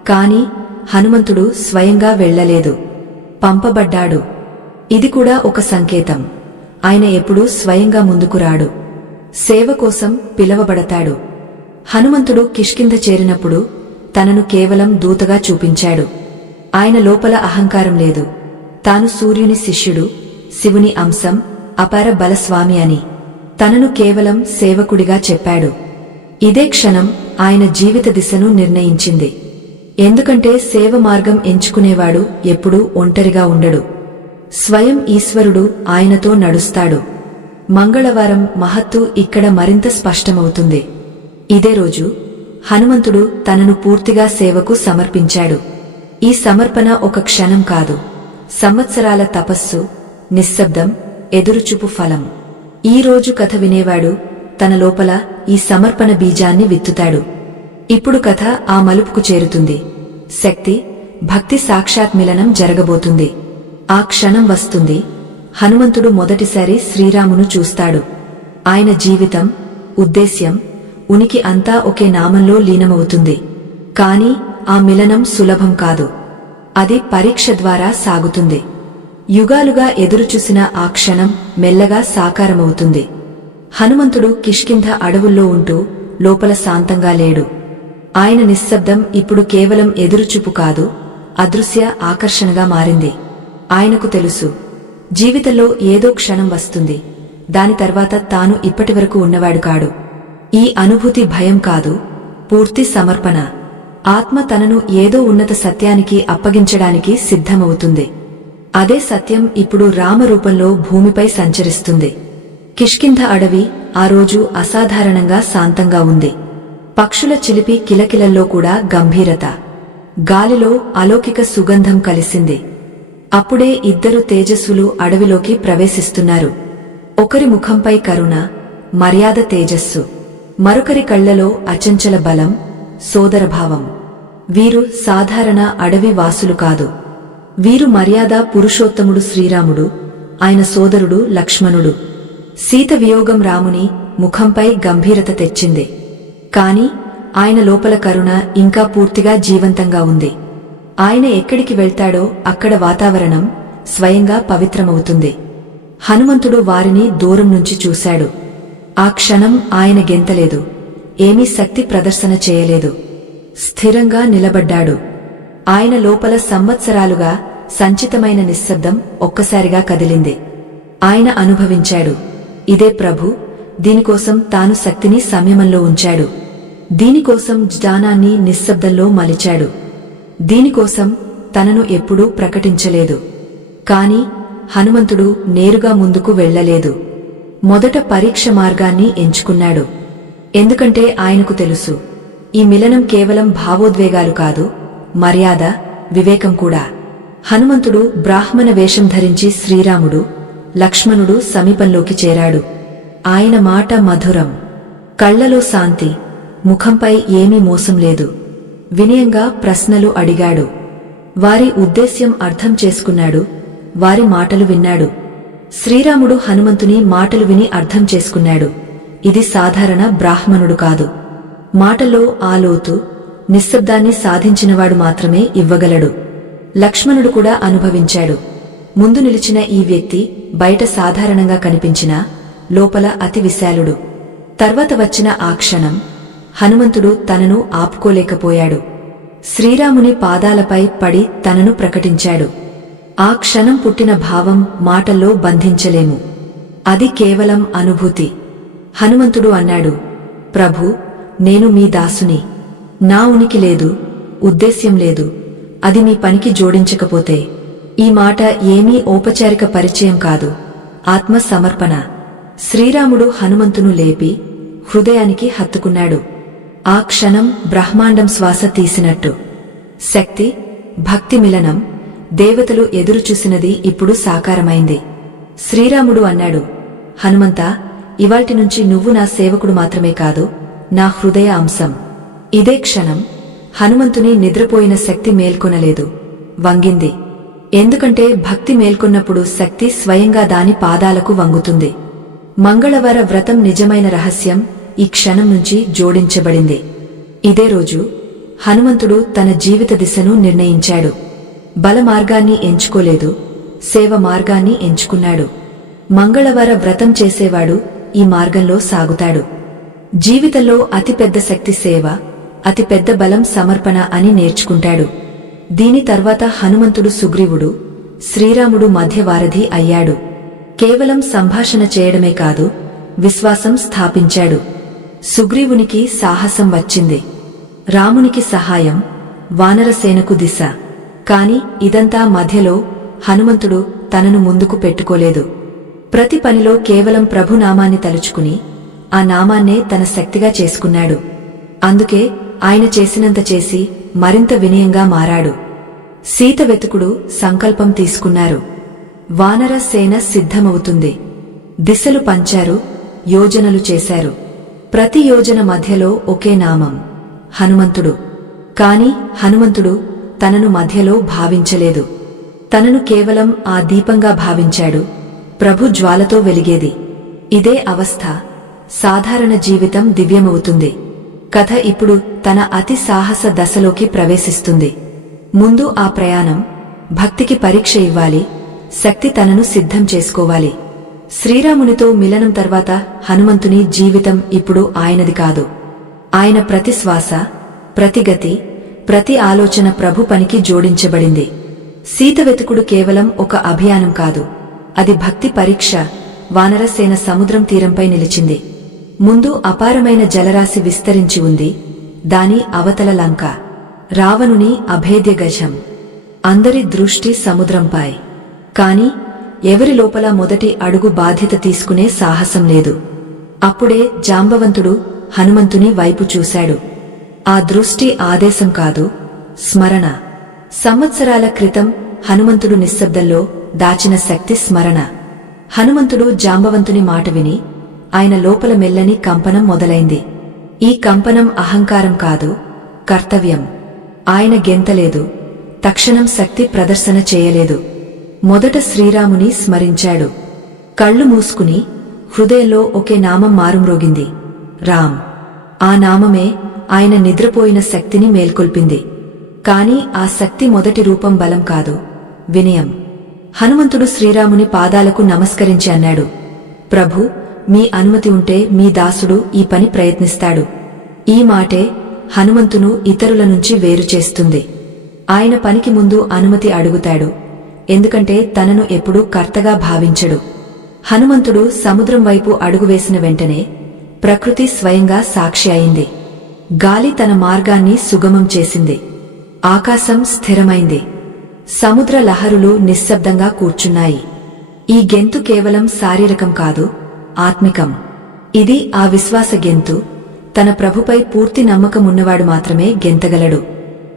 కాని హనుమంతుడు స్వయంగా వెళ్లలేదు, పంపబడ్డాడు. ఇది కూడా ఒక సంకేతం. ఆయన ఎప్పుడూ స్వయంగా ముందుకు రాడు, సేవ కోసం పిలవబడతాడు. హనుమంతుడు కిష్కింధ చేరినప్పుడు తనను కేవలం దూతగా చూపించాడు. ఆయన లోపల అహంకారం లేదు. తాను సూర్యుని శిష్యుడు, శివుని అంశం, అపార బలస్వామి అని. తనను కేవలం సేవకుడిగా చెప్పాడు. ఇదే క్షణం ఆయన జీవిత దిశను నిర్ణయించింది. ఎందుకంటే సేవ మార్గం ఎంచుకునేవాడు ఎప్పుడూ ఒంటరిగా ఉండడు. స్వయం ఈశ్వరుడు ఆయనతో నడుస్తాడు. మంగళవారం మహత్తు ఇక్కడ మరింత స్పష్టమవుతుంది. ఇదే రోజు హనుమంతుడు తనను పూర్తిగా సేవకు సమర్పించాడు. ఈ సమర్పణ ఒక క్షణం కాదు, సంవత్సరాల తపస్సు, నిశ్శబ్దం, ఎదురుచూపు ఫలం. ఈ రోజు కథ వినేవాడు తన లోపల ఈ సమర్పణ బీజాన్ని విత్తుతాడు. ఇప్పుడు కథ ఆ మలుపుకు చేరుతుంది. శక్తి, భక్తి సాక్షాత్మిలనం జరగబోతుంది. ఆ క్షణం వస్తుంది. హనుమంతుడు మొదటిసారి శ్రీరామును చూస్తాడు. ఆయన జీవితం, ఉద్దేశ్యం, ఉనికి అంతా ఒకే నామంలో లీనమవుతుంది. కాని ఆ మిలనం సులభం కాదు. అది పరీక్ష ద్వారా సాగుతుంది. యుగాలుగా ఎదురుచూసిన ఆ క్షణం మెల్లగా సాకారమవుతుంది. హనుమంతుడు కిష్కింధ అడవుల్లో ఉంటూ లోపల శాంతంగా లేడు. ఆయన నిశ్శబ్దం ఇప్పుడు కేవలం ఎదురుచూపు కాదు, అదృశ్య ఆకర్షణగా మారింది. ఆయనకు తెలుసు, జీవితంలో ఏదో క్షణం వస్తుంది, దాని తర్వాత తాను ఇప్పటివరకు ఉన్నవాడు కాడు. ఈ అనుభూతి భయం కాదు, పూర్తి సమర్పణ. ఆత్మ తనను ఏదో ఉన్నత సత్యానికి అప్పగించడానికి సిద్ధమవుతుంది. అదే సత్యం ఇప్పుడు రామరూపంలో భూమిపై సంచరిస్తుంది. కిష్కింధ అడవి ఆ రోజు అసాధారణంగా శాంతంగా ఉంది. పక్షుల చిలిపి కిలకిలల్లో కూడా గంభీరత, గాలిలో అలౌకిక సుగంధం కలిసింది. అప్పుడే ఇద్దరు తేజస్సులు అడవిలోకి ప్రవేశిస్తున్నారు. ఒకరి ముఖంపై కరుణ, మర్యాద తేజస్సు, మరొకరి కళ్లలో అచంచల బలం, సోదరభావం. వీరు సాధారణ అడవి వాసులు కాదు. వీరు మర్యాద పురుషోత్తముడు శ్రీరాముడు, ఆయన సోదరుడు లక్ష్మణుడు. సీత వియోగం రాముని ముఖంపై గంభీరత తెచ్చింది. కాని ఆయన లోపల కరుణ ఇంకా పూర్తిగా జీవంతంగా ఉంది. ఆయన ఎక్కడికి వెళ్తాడో అక్కడ వాతావరణం స్వయంగా పవిత్రమవుతుంది. హనుమంతుడు వారిని దూరం నుంచి చూశాడు. ఆ క్షణం ఆయన గెంతలేదు, ఏమీ శక్తి ప్రదర్శన చేయలేదు. స్థిరంగా నిలబడ్డాడు. ఆయన లోపల సంవత్సరాలుగా సంచితమైన నిశ్శబ్దం ఒక్కసారిగా కదిలింది. ఆయన అనుభవించాడు, ఇదే ప్రభు, దీనికోసం తాను శక్తిని సంయమంలో ఉంచాడు. దీనికోసం జ్ఞానాన్ని నిశ్శబ్దంలో మలిచాడు. దీనికోసం తనను ఎప్పుడూ ప్రకటించలేదు. కాని హనుమంతుడు నేరుగా ముందుకు వెళ్లలేదు. మొదట పరీక్ష మార్గాన్ని ఎంచుకున్నాడు. ఎందుకంటే ఆయనకు తెలుసు, ఈ మిలనం కేవలం భావోద్వేగాలు కాదు, మర్యాద, వివేకం కూడా. హనుమంతుడు బ్రాహ్మణ వేషం ధరించి శ్రీరాముడు, లక్ష్మణుడు సమీపంలోకి చేరాడు. ఆయన మాట మధురం, కళ్లలో శాంతి, ముఖంపై ఏమీ మోసం లేదు. వినయంగా ప్రశ్నలు అడిగాడు. వారి ఉద్దేశ్యం అర్థం చేసుకున్నాడు. వారి మాటలు విన్నాడు. శ్రీరాముడు హనుమంతుని మాటలు విని అర్థం చేసుకున్నాడు, ఇది సాధారణ బ్రాహ్మణుడు కాదు. మాటలో ఆ లోతు, నిశ్శబ్దాన్ని సాధించినవాడు మాత్రమే ఇవ్వగలడు. లక్ష్మణుడు కూడా అనుభవించాడు. ముందు నిలిచిన ఈ వ్యక్తి బయట సాధారణంగా కనిపించినా లోపల అతి విశాలుడు. తర్వాత వచ్చిన ఆ క్షణం హనుమంతుడు తనను ఆపుకోలేకపోయాడు. శ్రీరాముని పాదాలపై పడి తనను ప్రకటించాడు. ఆ క్షణం పుట్టిన భావం మాటల్లో బంధించలేము. అది కేవలం అనుభూతి. హనుమంతుడు అన్నాడు, ప్రభూ, నేను మీ దాసుని. నా ఉనికి లేదు, ఉద్దేశ్యం లేదు. అది మీ పనికి జోడించకపోతే. ఈ మాట ఏమీ ఔపచారిక పరిచయం కాదు, ఆత్మ సమర్పణ. శ్రీరాముడు హనుమంతును లేపి హృదయానికి హత్తుకున్నాడు. ఆ క్షణం బ్రహ్మాండం శ్వాస తీసినట్టు. శక్తి, భక్తి మిలనం, దేవతలు ఎదురుచూసినది ఇప్పుడు సాకారమైంది. శ్రీరాముడు అన్నాడు, హనుమంతా, ఇవాల్టి నుంచి నువ్వు నా సేవకుడు మాత్రమే కాదు, నా హృదయ అంశం. ఇదే క్షణం హనుమంతుని నిద్రపోయిన శక్తి మేల్కొనలేదు, వంగింది. ఎందుకంటే భక్తి మేల్కొన్నప్పుడు శక్తి స్వయంగా దాని పాదాలకు వంగుతుంది. మంగళవార వ్రతం నిజమైన రహస్యం ఈ క్షణం నుంచి జోడించబడింది. ఇదే రోజు హనుమంతుడు తన జీవిత దిశను నిర్ణయించాడు. బల మార్గాన్ని ఎంచుకోలేదు, సేవ మార్గాన్ని ఎంచుకున్నాడు. మంగళవార వ్రతం చేసేవాడు ఈ మార్గంలో సాగుతాడు. జీవితంలో అతిపెద్ద శక్తి సేవ, అతిపెద్ద బలం సమర్పణ అని నేర్చుకుంటాడు. దీని తర్వాత హనుమంతుడు సుగ్రీవుడు, శ్రీరాముడు మధ్యవారధి అయ్యాడు. కేవలం సంభాషణ చేయడమే కాదు, విశ్వాసం స్థాపించాడు. సుగ్రీవునికి సాహసం వచ్చింది, రామునికి సహాయం, వానరసేనకు దిశ. కాని ఇదంతా మధ్యలో హనుమంతుడు తనను ముందుకు పెట్టుకోలేదు. ప్రతి పనిలో కేవలం ప్రభునామాన్ని తలుచుకుని ఆ నామాన్నే తన శక్తిగా చేసుకున్నాడు. అందుకే ఆయన చేసినంత చేసి మరింత వినయంగా మారాడు. సీత వెతుకుడు సంకల్పం తీసుకున్నారు. వానర సేన సిద్ధమవుతుంది. దిశలు పంచారు, యోజనలు చేశారు. ప్రతి యోజన మధ్యలో ఒకే నామం, హనుమంతుడు. కాని హనుమంతుడు తనను మధ్యలో భావించలేదు. తనను కేవలం ఆ దీపంగా భావించాడు, ప్రభు జ్వాలతో వెలిగేది. ఇదే అవస్థ. సాధారణ జీవితం దివ్యమవుతుంది. కథ ఇప్పుడు తన అతి సాహస దశలోకి ప్రవేశిస్తుంది. ముందు ఆ ప్రయాణం, భక్తికి పరీక్ష ఇవ్వాలి, శక్తి తనను సిద్ధం చేసుకోవాలి. శ్రీరామునితో మిలనం తర్వాత హనుమంతుని జీవితం ఇప్పుడు ఆయనది కాదు. ఆయన ప్రతి శ్వాస, ప్రతి గతి, ప్రతి ఆలోచన ప్రభు పనికి జోడించబడింది. సీత వెతుకుడు కేవలం ఒక అభియానం కాదు, అది భక్తి పరీక్ష. వానరసేన సముద్రం తీరంపై నిలిచింది. ముందు అపారమైన జలరాశి విస్తరించి ఉంది, దాని అవతల లంక, రావణుని అభేద్య గజం. అందరి దృష్టి సముద్రంపై. కాని ఎవరి లోపల మొదటి అడుగు బాధ్యత తీసుకునే సాహసం లేదు. అప్పుడే జాంబవంతుడు హనుమంతుని వైపు చూశాడు. ఆ దృష్టి ఆదేశం కాదు, స్మరణ. సంవత్సరాల క్రితం హనుమంతుడు నిశ్శబ్దంలో దాచిన శక్తి స్మరణ. హనుమంతుడు జాంబవంతుని మాట విని ఆయన లోపల మెల్లని కంపనం మొదలైంది. ఈ కంపనం అహంకారం కాదు, కర్తవ్యం. ఆయన గెంతలేదు, తక్షణం శక్తి ప్రదర్శన చేయలేదు. మొదట శ్రీరాముని స్మరించాడు. కళ్ళు మూసుకుని హృదయంలో ఒకే నామం మారుమ్రోగింది, రామ్. ఆ నామమే ఆయన నిద్రపోయిన శక్తిని మేల్కొల్పింది. కాని ఆ శక్తి మొదటి రూపం బలం కాదు, వినయం. హనుమంతుడు శ్రీరాముని పాదాలకు నమస్కరించి అన్నాడు, ప్రభు, మీ అనుమతి ఉంటే మీ దాసుడు ఈ పని ప్రయత్నిస్తాడు. ఈ మాటే హనుమంతును ఇతరుల నుంచి వేరు చేస్తుంది. ఆయన పనికి ముందు అనుమతి అడుగుతాడు, ఎందుకంటే తనను ఎప్పుడూ కర్తగా భావించడు. హనుమంతుడు సముద్రం వైపు అడుగువేసిన వెంటనే ప్రకృతి స్వయంగా సాక్షి అయింది. గాలి తన మార్గాన్ని సుగమం చేసింది. ఆకాశం స్థిరమైంది. సముద్ర లహరులు నిశ్శబ్దంగా కూర్చున్నాయి. ఈ గెంతు కేవలం శారీరకం కాదు, ఆత్మికం. ఇది ఆ విశ్వాస గెంతు. తన ప్రభుపై పూర్తి నమ్మకం ఉన్నవాడు మాత్రమే గెంతగలడు.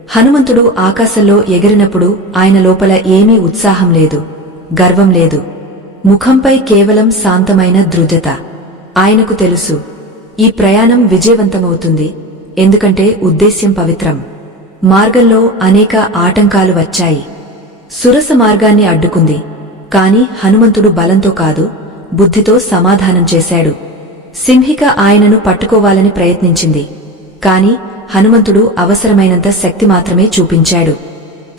హనుమంతుడు ఆకాశంలో ఎగిరినప్పుడు ఆయన లోపల ఏమీ ఉత్సాహం లేదు, గర్వం లేదు. ముఖంపై కేవలం శాంతమైన దృఢత. ఆయనకు తెలుసు, ఈ ప్రయాణం విజయవంతమవుతుంది, ఎందుకంటే ఉద్దేశ్యం పవిత్రం. మార్గంలో అనేక ఆటంకాలు వచ్చాయి. సురస మార్గాన్ని అడ్డుకుంది. కాని హనుమంతుడు బలంతో కాదు, బుద్ధితో సమాధానం చేశాడు. సింహిక ఆయనను పట్టుకోవాలని ప్రయత్నించింది. కాని హనుమంతుడు అవసరమైనంత శక్తి మాత్రమే చూపించాడు.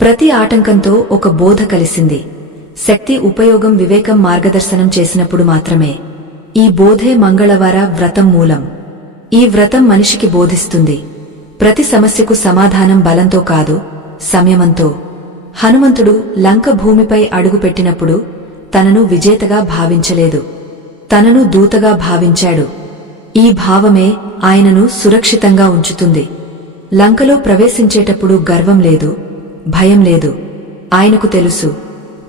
ప్రతి ఆటంకంతో ఒక బోధ కలిసింది. శక్తి ఉపయోగం వివేకం మార్గదర్శనం చేసినప్పుడు మాత్రమే. ఈ బోధే మంగళవార వ్రతం మూలం. ఈ వ్రతం మనిషికి బోధిస్తుంది, ప్రతి సమస్యకు సమాధానం బలంతో కాదు, సంయమంతో. హనుమంతుడు లంక భూమిపై అడుగుపెట్టినప్పుడు తనను విజేతగా భావించలేదు, తనను దూతగా భావించాడు. ఈ భావమే ఆయనను సురక్షితంగా ఉంచుతుంది. లంకలో ప్రవేశించేటప్పుడు గర్వం లేదు, భయం లేదు. ఆయనకు తెలుసు,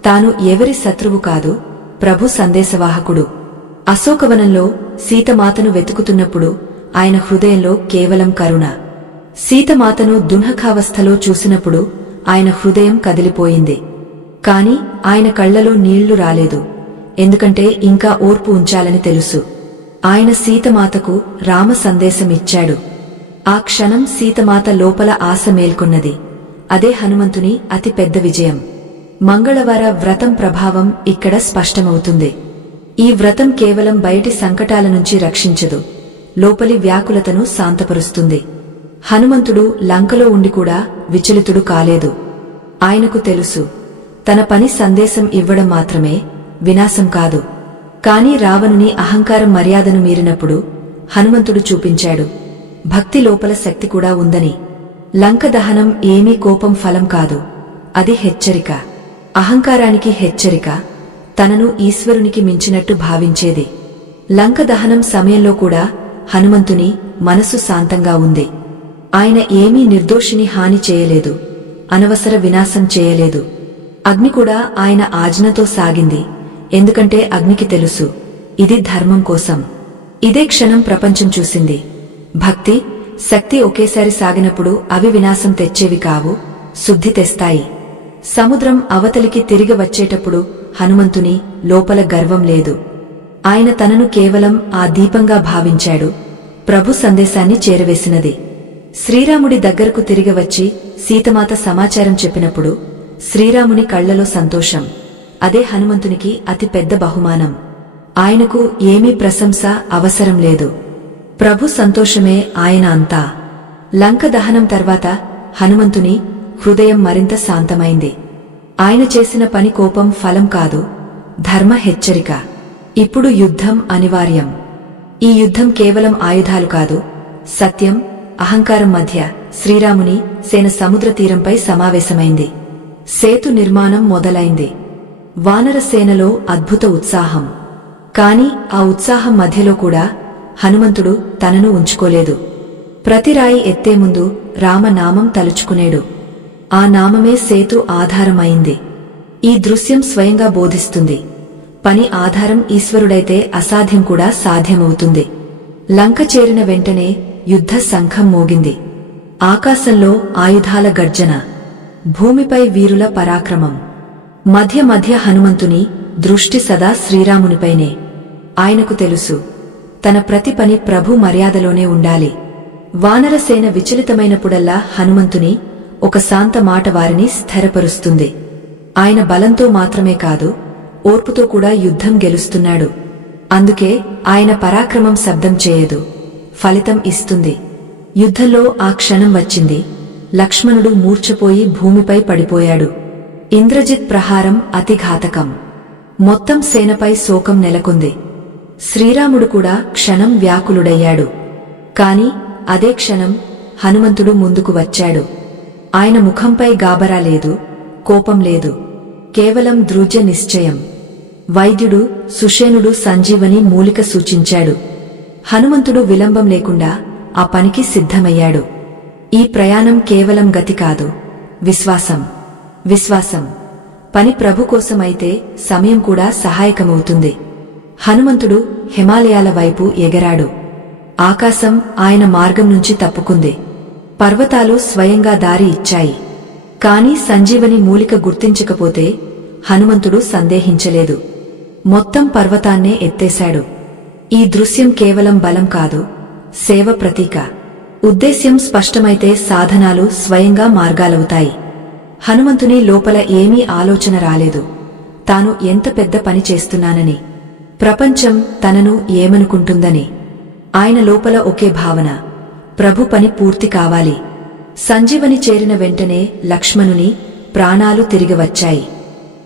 తాను ఎవరి శత్రువు కాదు, ప్రభు సందేశవాహకుడు. అశోకవనంలో సీతమాతను వెతుకుతున్నప్పుడు ఆయన హృదయంలో కేవలం కరుణ. సీతమాతను దున్హకావస్థలో చూసినప్పుడు ఆయన హృదయం కదిలిపోయింది. కాని ఆయన కళ్లలో నీళ్లు రాలేదు, ఎందుకంటే ఇంకా ఓర్పు ఉంచాలని తెలుసు. ఆయన సీతమాతకు రామ సందేశమిచ్చాడు. ఆ క్షణం సీతమాత లోపల ఆశ మేల్కొన్నది. అదే హనుమంతుని అతి పెద్ద విజయం. మంగళవార వ్రతం ప్రభావం ఇక్కడ స్పష్టమవుతుంది. ఈ వ్రతం కేవలం బయటి సంకటాల నుంచి రక్షించదు, లోపలి వ్యాకులతను శాంతపరుస్తుంది. హనుమంతుడు లంకలో ఉండి కూడా విచలితుడు కాలేదు. ఆయనకు తెలుసు, తన పని సందేశం ఇవ్వడం మాత్రమే, వినాశం కాదు. కాని రావణుని అహంకారం మర్యాదను మీరినప్పుడు హనుమంతుడు చూపించాడు, భక్తి లోపల శక్తి కూడా ఉందని. లంక దహనం ఏమీ కోపం ఫలం కాదు, అది హెచ్చరిక. అహంకారానికి హెచ్చరిక, తనను ఈశ్వరునికి మించినట్టు భావించేది. లంక దహనం సమయంలో కూడా హనుమంతుని మనసు శాంతంగా ఉంది. ఆయన ఏమీ నిర్దోషిని హాని చేయలేదు, అనవసర వినాశం చేయలేదు. అగ్ని కూడా ఆయన ఆజ్ఞతో సాగింది, ఎందుకంటే అగ్నికి తెలుసు, ఇది ధర్మం కోసం. ఇదే క్షణం ప్రపంచం చూసింది. భక్తి, శక్తి ఒకేసారి సాగినప్పుడు అవి వినాశం తెచ్చేవి కావు, శుద్ధి తెస్తాయి. సముద్రం అవతలికి తిరిగి వచ్చేటప్పుడు హనుమంతుని లోపల గర్వం లేదు. ఆయన తనను కేవలం ఆ దీపంగా భావించాడు, ప్రభు సందేశాన్ని చేరవేసినది. శ్రీరాముడి దగ్గరకు తిరిగి వచ్చి సీతమాత సమాచారం చెప్పినప్పుడు శ్రీరాముని కళ్లలో సంతోషం. అదే హనుమంతునికి అతి పెద్ద బహుమానం. ఆయనకు ఏమీ ప్రశంస అవసరం లేదు, ప్రభు సంతోషమే ఆయన అంతా. లంక దహనం తర్వాత హనుమంతుని హృదయం మరింత శాంతమైంది. ఆయన చేసిన పని కోపం ఫలం కాదు, ధర్మ హెచ్చరిక. ఇప్పుడు యుద్ధం అనివార్యం. ఈ యుద్ధం కేవలం ఆయుధాలు కాదు, సత్యం, అహంకారం మధ్య. శ్రీరాముని సేన సముద్ర తీరంపై సమావేశమైంది. సేతు నిర్మాణం మొదలైంది. వానర సేనలో అద్భుత ఉత్సాహం. కాని ఆ ఉత్సాహం మధ్యలో కూడా హనుమంతుడు తనను ఉంచుకోలేదు. ప్రతి రాయి ఎత్తే ముందు రామనామం తలుచుకునేడు. ఆ నామమే సేతు ఆధారమైంది. ఈ దృశ్యం స్వయంగా బోధిస్తుంది, పని ఆధారం ఈశ్వరుడైతే అసాధ్యం కూడా సాధ్యమవుతుంది. లంక చేరిన వెంటనే యుద్ధ శంఖం మోగింది. ఆకాశంలో ఆయుధాల గర్జన, భూమిపై వీరుల పరాక్రమం. మధ్య మధ్య హనుమంతుని దృష్టి సదా శ్రీరామునిపైనే. ఆయనకు తెలుసు, తన ప్రతి పని ప్రభు మర్యాదలోనే ఉండాలి. వానరసేన విచలితమైనప్పుడల్లా హనుమంతుని ఒక శాంత మాట వారిని స్థిరపరుస్తుంది. ఆయన బలంతో మాత్రమే కాదు, ఓర్పుతో కూడా యుద్ధం గెలుస్తున్నాడు. అందుకే ఆయన పరాక్రమం శబ్దం చేయదు, ఫలితం ఇస్తుంది. యుద్ధంలో ఆ క్షణం వచ్చింది. లక్ష్మణుడు మూర్ఛపోయి భూమిపై పడిపోయాడు. ఇంద్రజిత్ ప్రహారం అతిఘాతకం. మొత్తం సేనపై శోకం నెలకొంది. శ్రీరాముడు కూడా క్షణం వ్యాకులుడయ్యాడు. కాని అదే క్షణం హనుమంతుడు ముందుకు వచ్చాడు. ఆయన ముఖంపై గాబరా లేదు, కోపం లేదు, కేవలం దృఢ నిశ్చయం. వైద్యుడు సుషేనుడు సంజీవని మూలిక సూచించాడు. హనుమంతుడు విలంబం లేకుండా ఆ పనికి సిద్ధమయ్యాడు. ఈ ప్రయాణం కేవలం గతి కాదు, విశ్వాసం. విశ్వాసం. పని ప్రభు కోసమైతే సమయం కూడా సహాయకమవుతుంది. హనుమంతుడు హిమాలయాల వైపు ఎగరాడు. ఆకాశం ఆయన మార్గం నుంచి తప్పుకుంది. పర్వతాలు స్వయంగా దారి ఇచ్చాయి. కాని సంజీవని మూలిక గుర్తించకపోతే హనుమంతుడు సందేహించలేదు. మొత్తం పర్వతాన్నే ఎత్తేశాడు. ఈ దృశ్యం కేవలం బలం కాదు, సేవ ప్రతీక. ఉద్దేశ్యం స్పష్టమైతే సాధనాలు స్వయంగా మార్గాలవుతాయి. హనుమంతుని లోపల ఏమీ ఆలోచన రాలేదు, తాను ఎంత పెద్ద పని చేస్తున్నానని, ప్రపంచం తనను ఏమనుకుంటుందని. ఆయన లోపల ఒకే భావన, ప్రభు పని పూర్తి కావాలి. సంజీవని చేరిన వెంటనే లక్ష్మణుని ప్రాణాలు తిరిగి వచ్చాయి.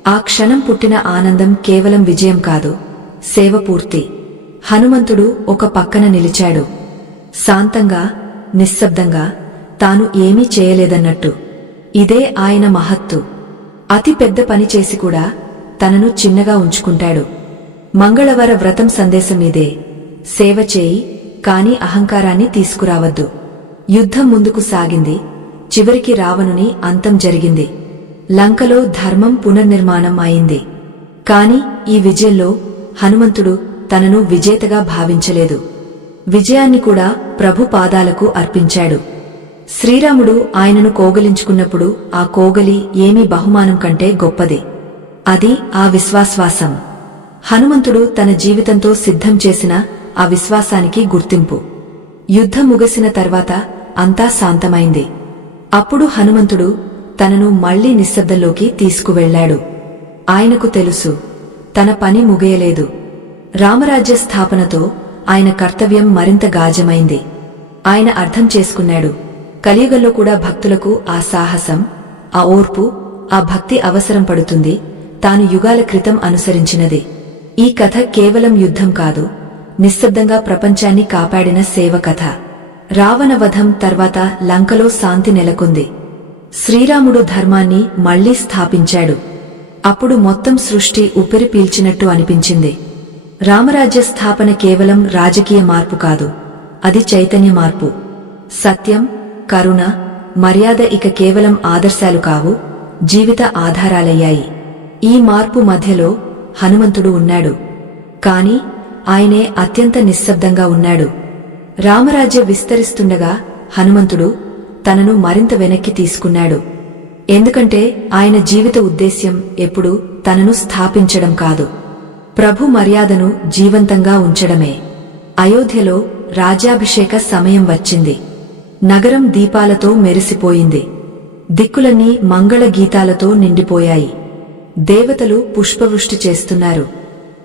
ఆ క్షణం పుట్టిన ఆనందం కేవలం విజయం కాదు, సేవ పూర్తి. హనుమంతుడు ఒక పక్కన నిలిచాడు, శాంతంగా, నిశ్శబ్దంగా, తాను ఏమీ చేయలేదన్నట్టు. ఇదే ఆయన మహత్తు. అతి పెద్ద పని చేసి కూడా తనను చిన్నగా ఉంచుకుంటాడు. మంగళవార వ్రతం సందేశం ఇదే, సేవ చేయి, కాని అహంకారాన్ని తీసుకురావద్దు. యుద్ధం ముందుకు సాగింది. చివరికి రావణుని అంతం జరిగింది. లంకలో ధర్మం పునర్నిర్మాణం అయింది. కాని ఈ విజయంలో హనుమంతుడు తనను విజేతగా భావించలేదు. విజయాన్ని కూడా ప్రభు పాదాలకు అర్పించాడు. శ్రీరాముడు ఆయనను కోగలించుకున్నప్పుడు ఆ కోగలి ఏమీ బహుమానం కంటే గొప్పది. అది ఆ విశ్వాసం. హనుమంతుడు తన జీవితంతో సిద్ధం చేసిన ఆ విశ్వాసానికి గుర్తింపు. యుద్ధం ముగిసిన తర్వాత అంతా శాంతమైంది. అప్పుడు హనుమంతుడు తనను మళ్లీ నిశ్శబ్దంలోకి తీసుకువెళ్లాడు. ఆయనకు తెలుసు, తన పని ముగియలేదు. రామరాజ్య స్థాపనతో ఆయన కర్తవ్యం మరింత గాజమైంది. ఆయన అర్థం చేసుకున్నాడు, కలియుగంలో కూడా భక్తులకు ఆ సాహసం, ఆ ఓర్పు, ఆ భక్తి అవసరం పడుతుంది. తాను యుగాల క్రితం అనుసరించినది. ఈ కథ కేవలం యుద్ధం కాదు, నిశ్శబ్దంగా ప్రపంచాన్ని కాపాడిన సేవ కథ. రావణ వధం తర్వాత లంకలో శాంతి నెలకొంది. శ్రీరాముడు ధర్మాన్ని మళ్లీ స్థాపించాడు. అప్పుడు మొత్తం సృష్టి ఊపిరి పీల్చినట్టు అనిపించింది. రామరాజ్య స్థాపన కేవలం రాజకీయ మార్పు కాదు, అది చైతన్య మార్పు. సత్యం, కరుణ, మర్యాద ఇక కేవలం ఆదర్శాలు కావు, జీవిత ఆధారాలయ్యాయి. ఈ మార్పు మధ్యలో హనుమంతుడు ఉన్నాడు. కాని ఆయనే అత్యంత నిశ్శబ్దంగా ఉన్నాడు. రామరాజ్య విస్తరిస్తుండగా హనుమంతుడు తనను మరింత వెనక్కి తీసుకున్నాడు. ఎందుకంటే ఆయన జీవిత ఉద్దేశ్యం ఎప్పుడూ తనను స్థాపించడం కాదు, ప్రభు మర్యాదను జీవంతంగా ఉంచడమే. అయోధ్యలో రాజ్యాభిషేక సమయం వచ్చింది. నగరం దీపాలతో మెరిసిపోయింది. దిక్కులన్నీ మంగళ గీతాలతో నిండిపోయాయి. దేవతలు పుష్పవృష్టి చేస్తున్నారు.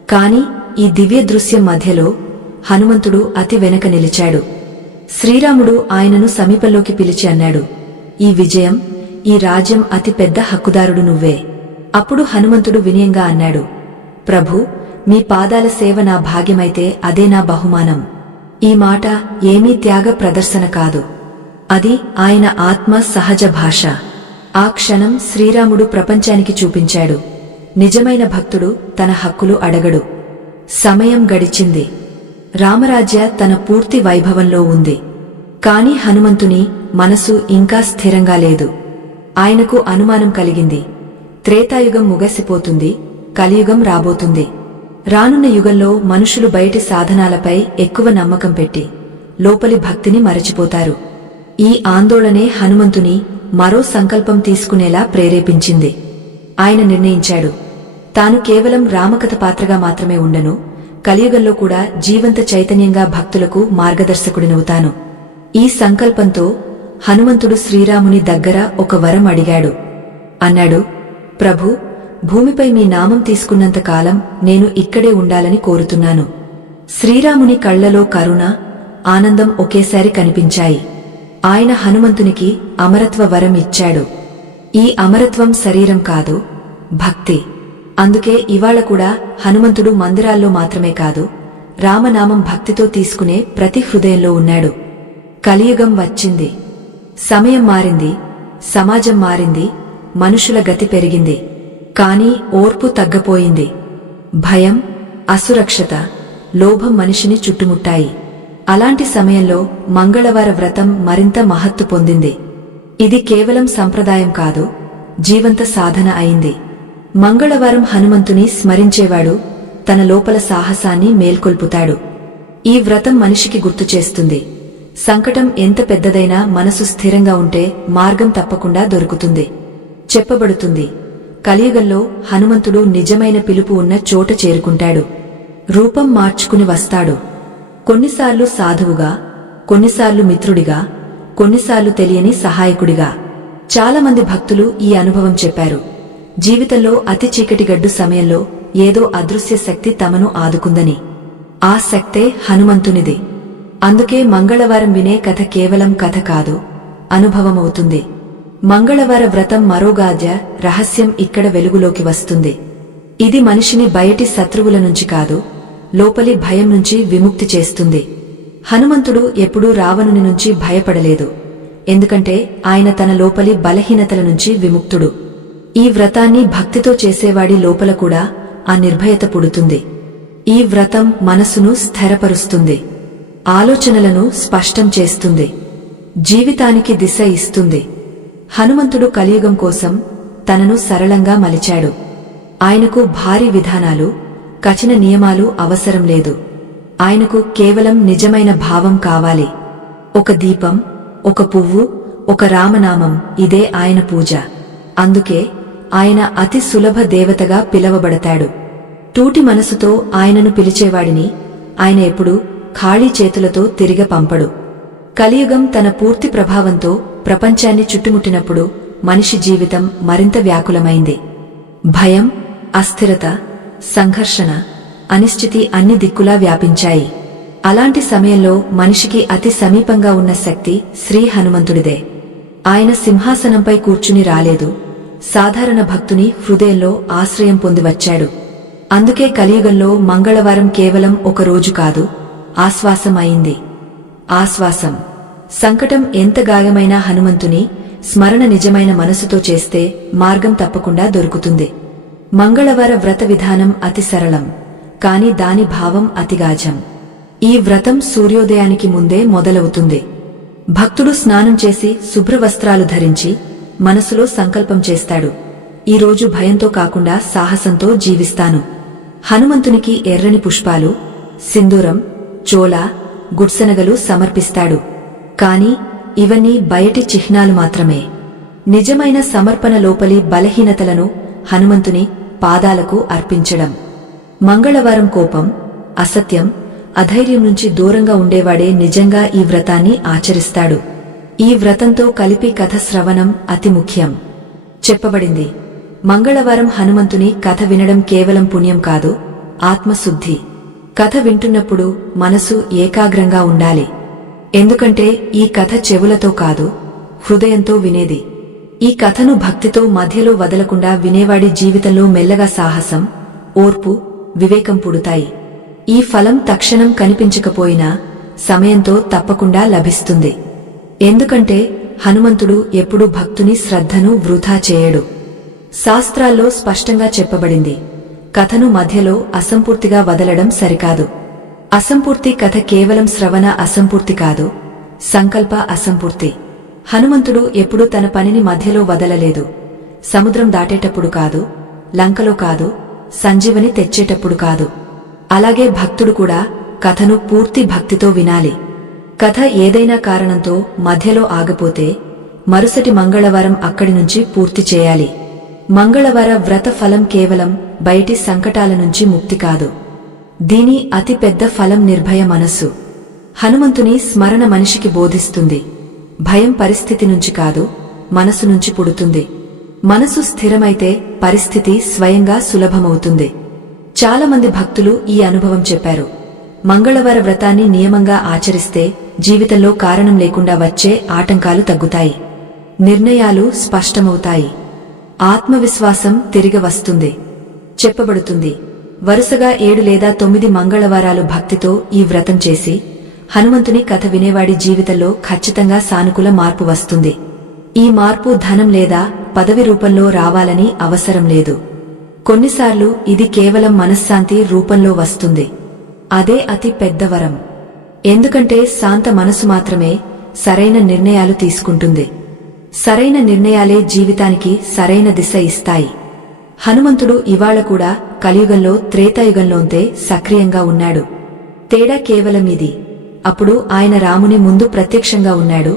కాని ఈ దివ్య దృశ్యం మధ్యలో హనుమంతుడు అతి వెనక నిలిచాడు. శ్రీరాముడు ఆయనను సమీపంలోకి పిలిచి అన్నాడు, ఈ విజయం, ఈ రాజ్యం అతి పెద్ద హక్కుదారుడు నువ్వే. అప్పుడు హనుమంతుడు వినయంగా అన్నాడు, ప్రభూ, మీ పాదాల సేవ నా భాగ్యమైతే అదే నా బహుమానం. ఈ మాట ఏమీ త్యాగ ప్రదర్శన కాదు, అది ఆయన ఆత్మ సహజ భాష. ఆ క్షణం శ్రీరాముడు ప్రపంచానికి చూపించాడు, నిజమైన భక్తుడు తన హక్కులు అడగడు. సమయం గడిచింది. రామరాజ్య తన పూర్తి వైభవంలో ఉంది. కాని హనుమంతుని మనసు ఇంకా స్థిరంగా లేదు. ఆయనకు అనుమానం కలిగింది. త్రేతాయుగం ముగసిపోతుంది, కలియుగం రాబోతుంది. రానున్న యుగంలో మనుషులు బయటి సాధనాలపై ఎక్కువ నమ్మకం పెట్టి లోపలి భక్తిని మరచిపోతారు. ఈ ఆందోళనే హనుమంతుని మరో సంకల్పం తీసుకునేలా ప్రేరేపించింది. ఆయన నిర్ణయించాడు, తాను కేవలం రామకథ పాత్రగా మాత్రమే ఉండను, కలియుగంలో కూడా జీవంత చైతన్యంగా భక్తులకు మార్గదర్శకుడినవుతాను. ఈ సంకల్పంతో హనుమంతుడు శ్రీరాముని దగ్గర ఒక వరం అడిగాడు. అన్నాడు, ప్రభూ, భూమిపై మీ నామం తీసుకున్నంత కాలం నేను ఇక్కడే ఉండాలని కోరుతున్నాను. శ్రీరాముని కళ్లలో కరుణ, ఆనందం ఒకేసారి కనిపించాయి. ఆయన హనుమంతునికి అమరత్వ వరం ఇచ్చాడు. ఈ అమరత్వం శరీరం కాదు, భక్తి. అందుకే ఇవాళ కూడా హనుమంతుడు మందిరాల్లో మాత్రమే కాదు, రామనామం భక్తితో తీసుకునే ప్రతి హృదయంలో ఉన్నాడు. కలియుగం వచ్చింది. సమయం మారింది, సమాజం మారింది, మనుషుల గతి పెరిగింది. కాని ఓర్పు తగ్గపోయింది. భయం, అసురక్షత, లోభం మనిషిని చుట్టుముట్టాయి. అలాంటి సమయంలో మంగళవార వ్రతం మరింత మహత్తు పొందింది. ఇది కేవలం సంప్రదాయం కాదు, జీవంత సాధన అయింది. మంగళవారం హనుమంతుని స్మరించేవాడు తన లోపల సాహసాన్ని మేల్కొల్పుతాడు. ఈ వ్రతం మనిషికి గుర్తుచేస్తుంది, సంకటం ఎంత పెద్దదైనా మనసు స్థిరంగా ఉంటే మార్గం తప్పకుండా దొరుకుతుంది. చెప్పబడుతుంది, కలియుగంలో హనుమంతుడు నిజమైన పిలుపు ఉన్న చోట చేరుకుంటాడు. రూపం మార్చుకుని వస్తాడు. కొన్నిసార్లు సాధువుగా, కొన్నిసార్లు మిత్రుడిగా, కొన్నిసార్లు తెలియని సహాయకుడిగా. చాలామంది భక్తులు ఈ అనుభవం చెప్పారు. జీవితంలో అతి చీకటిగడ్డు సమయంలో ఏదో అదృశ్య శక్తి తమను ఆదుకుందని. ఆ శక్తే హనుమంతునిది. అందుకే మంగళవారం వినే కథ కేవలం కథ కాదు, అనుభవమవుతుంది. మంగళవార వ్రతం మరోగాధ్య రహస్యం ఇక్కడ వెలుగులోకి వస్తుంది. ఇది మనిషిని బయటి శత్రువుల నుంచి కాదు, లోపలి భయం నుంచి విముక్తి చేస్తుంది. హనుమంతుడు ఎప్పుడూ రావణుని నుంచి భయపడలేదు, ఎందుకంటే ఆయన తన లోపలి బలహీనతల నుంచి విముక్తుడు. ఈ వ్రతాన్ని భక్తితో చేసేవాడి లోపల కూడా ఆ నిర్భయత పుడుతుంది. ఈ వ్రతం మనసును స్థిరపరుస్తుంది, ఆలోచనలను స్పష్టం చేస్తుంది, జీవితానికి దిశ ఇస్తుంది. హనుమంతుడు కలియుగం కోసం తనను సరళంగా మలిచాడు. ఆయనకు భారీ విధానాలు, కఠిన నియమాలు అవసరం లేదు. ఆయనకు కేవలం నిజమైన భావం కావాలి. ఒక దీపం, ఒక పువ్వు, ఒక రామనామం, ఇదే ఆయన పూజ. అందుకే ఆయన అతి సులభ దేవతగా పిలవబడతాడు. టూటి మనసుతో ఆయనను పిలిచేవాడిని ఆయన ఎప్పుడూ ఖాళీ చేతులతో తిరిగ పంపడు. కలియుగం తన పూర్తి ప్రభావంతో ప్రపంచాన్ని చుట్టుముట్టినప్పుడు మనిషి జీవితం మరింత వ్యాకులమైంది. భయం, అస్థిరత, సంఘర్షణ, అనిశ్చితి అన్ని దిక్కులా వ్యాపించాయి. అలాంటి సమయంలో మనిషికి అతి సమీపంగా ఉన్న శక్తి శ్రీ హనుమంతుడిదే. ఆయన సింహాసనంపై కూర్చుని రాలేదు, సాధారణ భక్తుని హృదయంలో ఆశ్రయం పొంది వచ్చాడు. అందుకే కలియుగంలో మంగళవారం కేవలం ఒక రోజు కాదు, ఆశ్వాసం అయింది. ఆశ్వాసం. సంకటం ఎంత గాయమైనా హనుమంతుని స్మరణ నిజమైన మనసుతో చేస్తే మార్గం తప్పకుండా దొరుకుతుంది. మంగళవార వ్రత విధానం అతి సరళం, కాని దాని భావం అతిగాజం. ఈ వ్రతం సూర్యోదయానికి ముందే మొదలవుతుంది. భక్తుడు స్నానం చేసి శుభ్రవస్త్రాలు ధరించి మనసులో సంకల్పం చేస్తాడు, ఈరోజు భయంతో కాకుండా సాహసంతో జీవిస్తాను. హనుమంతునికి ఎర్రని పుష్పాలు, సింధూరం, చోళా, గుడ్సనగలు సమర్పిస్తాడు. కాని ఇవన్నీ బయటి చిహ్నాలు మాత్రమే. నిజమైన సమర్పణ లోపలి బలహీనతలను హనుమంతుని పాదాలకు అర్పించడం. మంగళవారం కోపం, అసత్యం, అధైర్యం నుంచి దూరంగా ఉండేవాడే నిజంగా ఈ వ్రతాన్ని ఆచరిస్తాడు. ఈ వ్రతంతో కలిపి కథ శ్రవణం అతి ముఖ్యం. చెప్పబడింది, మంగళవారం హనుమంతుని కథ వినడం కేవలం పుణ్యం కాదు, ఆత్మశుద్ధి. కథ వింటున్నప్పుడు మనసు ఏకాగ్రంగా ఉండాలి. ఎందుకంటే ఈ కథ చెవులతో కాదు, హృదయంతో వినేది. ఈ కథను భక్తితో మధ్యలో వదలకుండా వినేవాడి జీవితంలో మెల్లగా సాహసం, ఓర్పు, వివేకం పుడతాయి. ఈ ఫలం తక్షణం కనిపించకపోయినా సమయంతో తప్పకుండా లభిస్తుంది. ఎందుకంటే హనుమంతుడు ఎప్పుడూ భక్తుని శ్రద్ధను వృధా చేయడు. శాస్త్రాల్లో స్పష్టంగా చెప్పబడింది, కథను మధ్యలో అసంపూర్తిగా వదలడం సరికాదు. అసంపూర్తి కథ కేవలం శ్రవణ అసంపూర్తి కాదు, సంకల్ప అసంపూర్తి. హనుమంతుడు ఎప్పుడూ తన పనిని మధ్యలో వదలలేదు. సముద్రం దాటేటప్పుడు కాదు, లంకలో కాదు, సంజీవని తెచ్చేటప్పుడు కాదు, అలాగే భక్తుడు కూడా కథను పూర్తి భక్తితో వినాలి. కథ ఏదైనా కారణంతో మధ్యలో ఆగిపోతే మరుసటి మంగళవారం అక్కడి నుంచి పూర్తి చేయాలి. మంగళవార వ్రత ఫలం కేవలం బయటి సంకటాల నుంచి ముక్తి కాదు. దీని అతి పెద్ద ఫలం నిర్భయ మనస్సు. హనుమంతుని స్మరణ మనిషికి బోధిస్తుంది. భయం పరిస్థితి నుంచి కాదు, మనసు నుంచి పుడుతుంది. మనసు స్థిరమైతే పరిస్థితి స్వయంగా సులభమవుతుంది. చాలామంది భక్తులు ఈ అనుభవం చెప్పారు. మంగళవార వ్రతాన్ని నియమంగా ఆచరిస్తే జీవితంలో కారణం లేకుండా వచ్చే ఆటంకాలు తగ్గుతాయి, నిర్ణయాలు స్పష్టమవుతాయి, ఆత్మవిశ్వాసం తిరిగి వస్తుంది. చెప్పబడుతుంది, వరుసగా 7 లేదా 9 మంగళవారాలు భక్తితో ఈ వ్రతం చేసి హనుమంతుని కథ వినేవాడి జీవితంలో ఖచ్చితంగా సానుకూల మార్పు వస్తుంది. ఈ మార్పు ధనం లేదా పదవి రూపంలో రావాలని అవసరం లేదు. కొన్నిసార్లు ఇది కేవలం మనశ్శాంతి రూపంలో వస్తుంది. అదే అతి పెద్ద వరం. ఎందుకంటే శాంత మనసు మాత్రమే సరైన నిర్ణయాలు తీసుకుంటుంది. సరైన నిర్ణయాలే జీవితానికి సరైన దిశ ఇస్తాయి. హనుమంతుడు ఇవాళ కూడా కలియుగంలో త్రేతాయుగంలోంతే సక్రియంగా ఉన్నాడు. తేడా కేవలం ఇది. అప్పుడు ఆయన రాముని ముందు ప్రత్యక్షంగా ఉన్నాడు,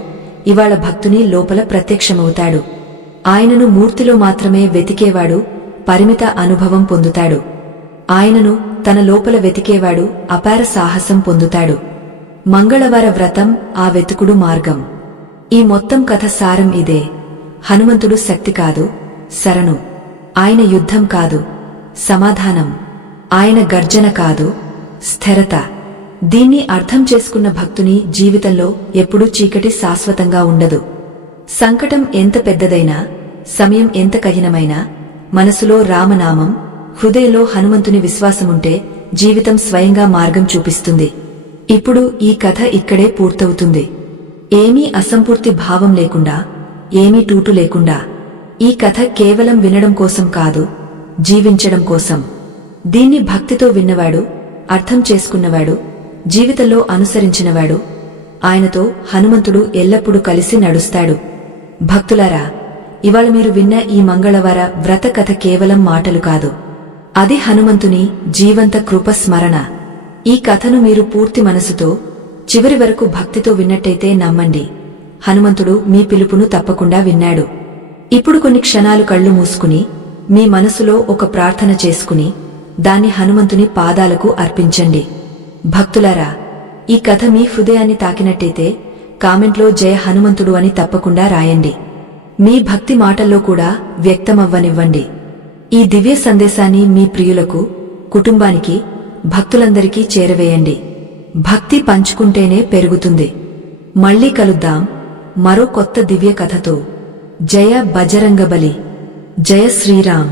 ఇవాళ భక్తుని లోపల ప్రత్యక్షమవుతాడు. ఆయనను మూర్తిలో మాత్రమే వెతికేవాడు పరిమిత అనుభవం పొందుతాడు. ఆయనను తన లోపల వెతికేవాడు అపార సాహసం పొందుతాడు. మంగళవార వ్రతం ఆ వెతుకుడు మార్గం. ఈ మొత్తం కథ సారం ఇదే. హనుమంతుడు శక్తి కాదు, శరణు. ఆయన యుద్ధం కాదు, సమాధానం. ఆయన గర్జన కాదు, స్థిరత. దీన్ని అర్థం చేసుకున్న భక్తుని జీవితంలో ఎప్పుడూ చీకటి శాశ్వతంగా ఉండదు. సంకటం ఎంత పెద్దదైనా, సమయం ఎంత కఠినమైనా, మనసులో రామనామం, హృదయంలో హనుమంతుని విశ్వాసముంటే జీవితం స్వయంగా మార్గం చూపిస్తుంది. ఇప్పుడు ఈ కథ ఇక్కడే పూర్తవుతుంది. ఏమీ అసంపూర్తి భావం లేకుండా, ఏమీ టూటు లేకుండా. ఈ కథ కేవలం వినడం కోసం కాదు, జీవించడం కోసం. దీన్ని భక్తితో విన్నవాడు, అర్థం చేసుకున్నవాడు, జీవితంలో అనుసరించినవాడు, ఆయనతో హనుమంతుడు ఎల్లప్పుడూ కలిసి నడుస్తాడు. భక్తులారా, ఇవాళ మీరు విన్న ఈ మంగళవార వ్రత కథ కేవలం మాటలు కాదు. అది హనుమంతుని జీవంత కృప స్మరణ. ఈ కథను మీరు పూర్తి మనసుతో చివరి వరకు భక్తితో విన్నట్టయితే నమ్మండి, హనుమంతుడు మీ పిలుపును తప్పకుండా విన్నాడు. ఇప్పుడు కొన్ని క్షణాలు కళ్ళు మూసుకుని మీ మనసులో ఒక ప్రార్థన చేసుకుని దాన్ని హనుమంతుని పాదాలకు అర్పించండి. భక్తులారా, ఈ కథ మీ హృదయాన్ని తాకినట్టయితే కామెంట్లో జయ హనుమంతుడు అని తప్పకుండా రాయండి. మీ భక్తి మాటల్లో కూడా వ్యక్తమవ్వనివ్వండి. ఈ దివ్య సందేశాన్ని మీ ప్రియులకు, కుటుంబానికి, భక్తులందరికీ చేరవేయండి. భక్తి పంచుకుంటేనే పెరుగుతుంది. మళ్ళీ కలుద్దాం మరో కొత్త దివ్య కథతో. జయ బజరంగబలి. జయ శ్రీరామ్.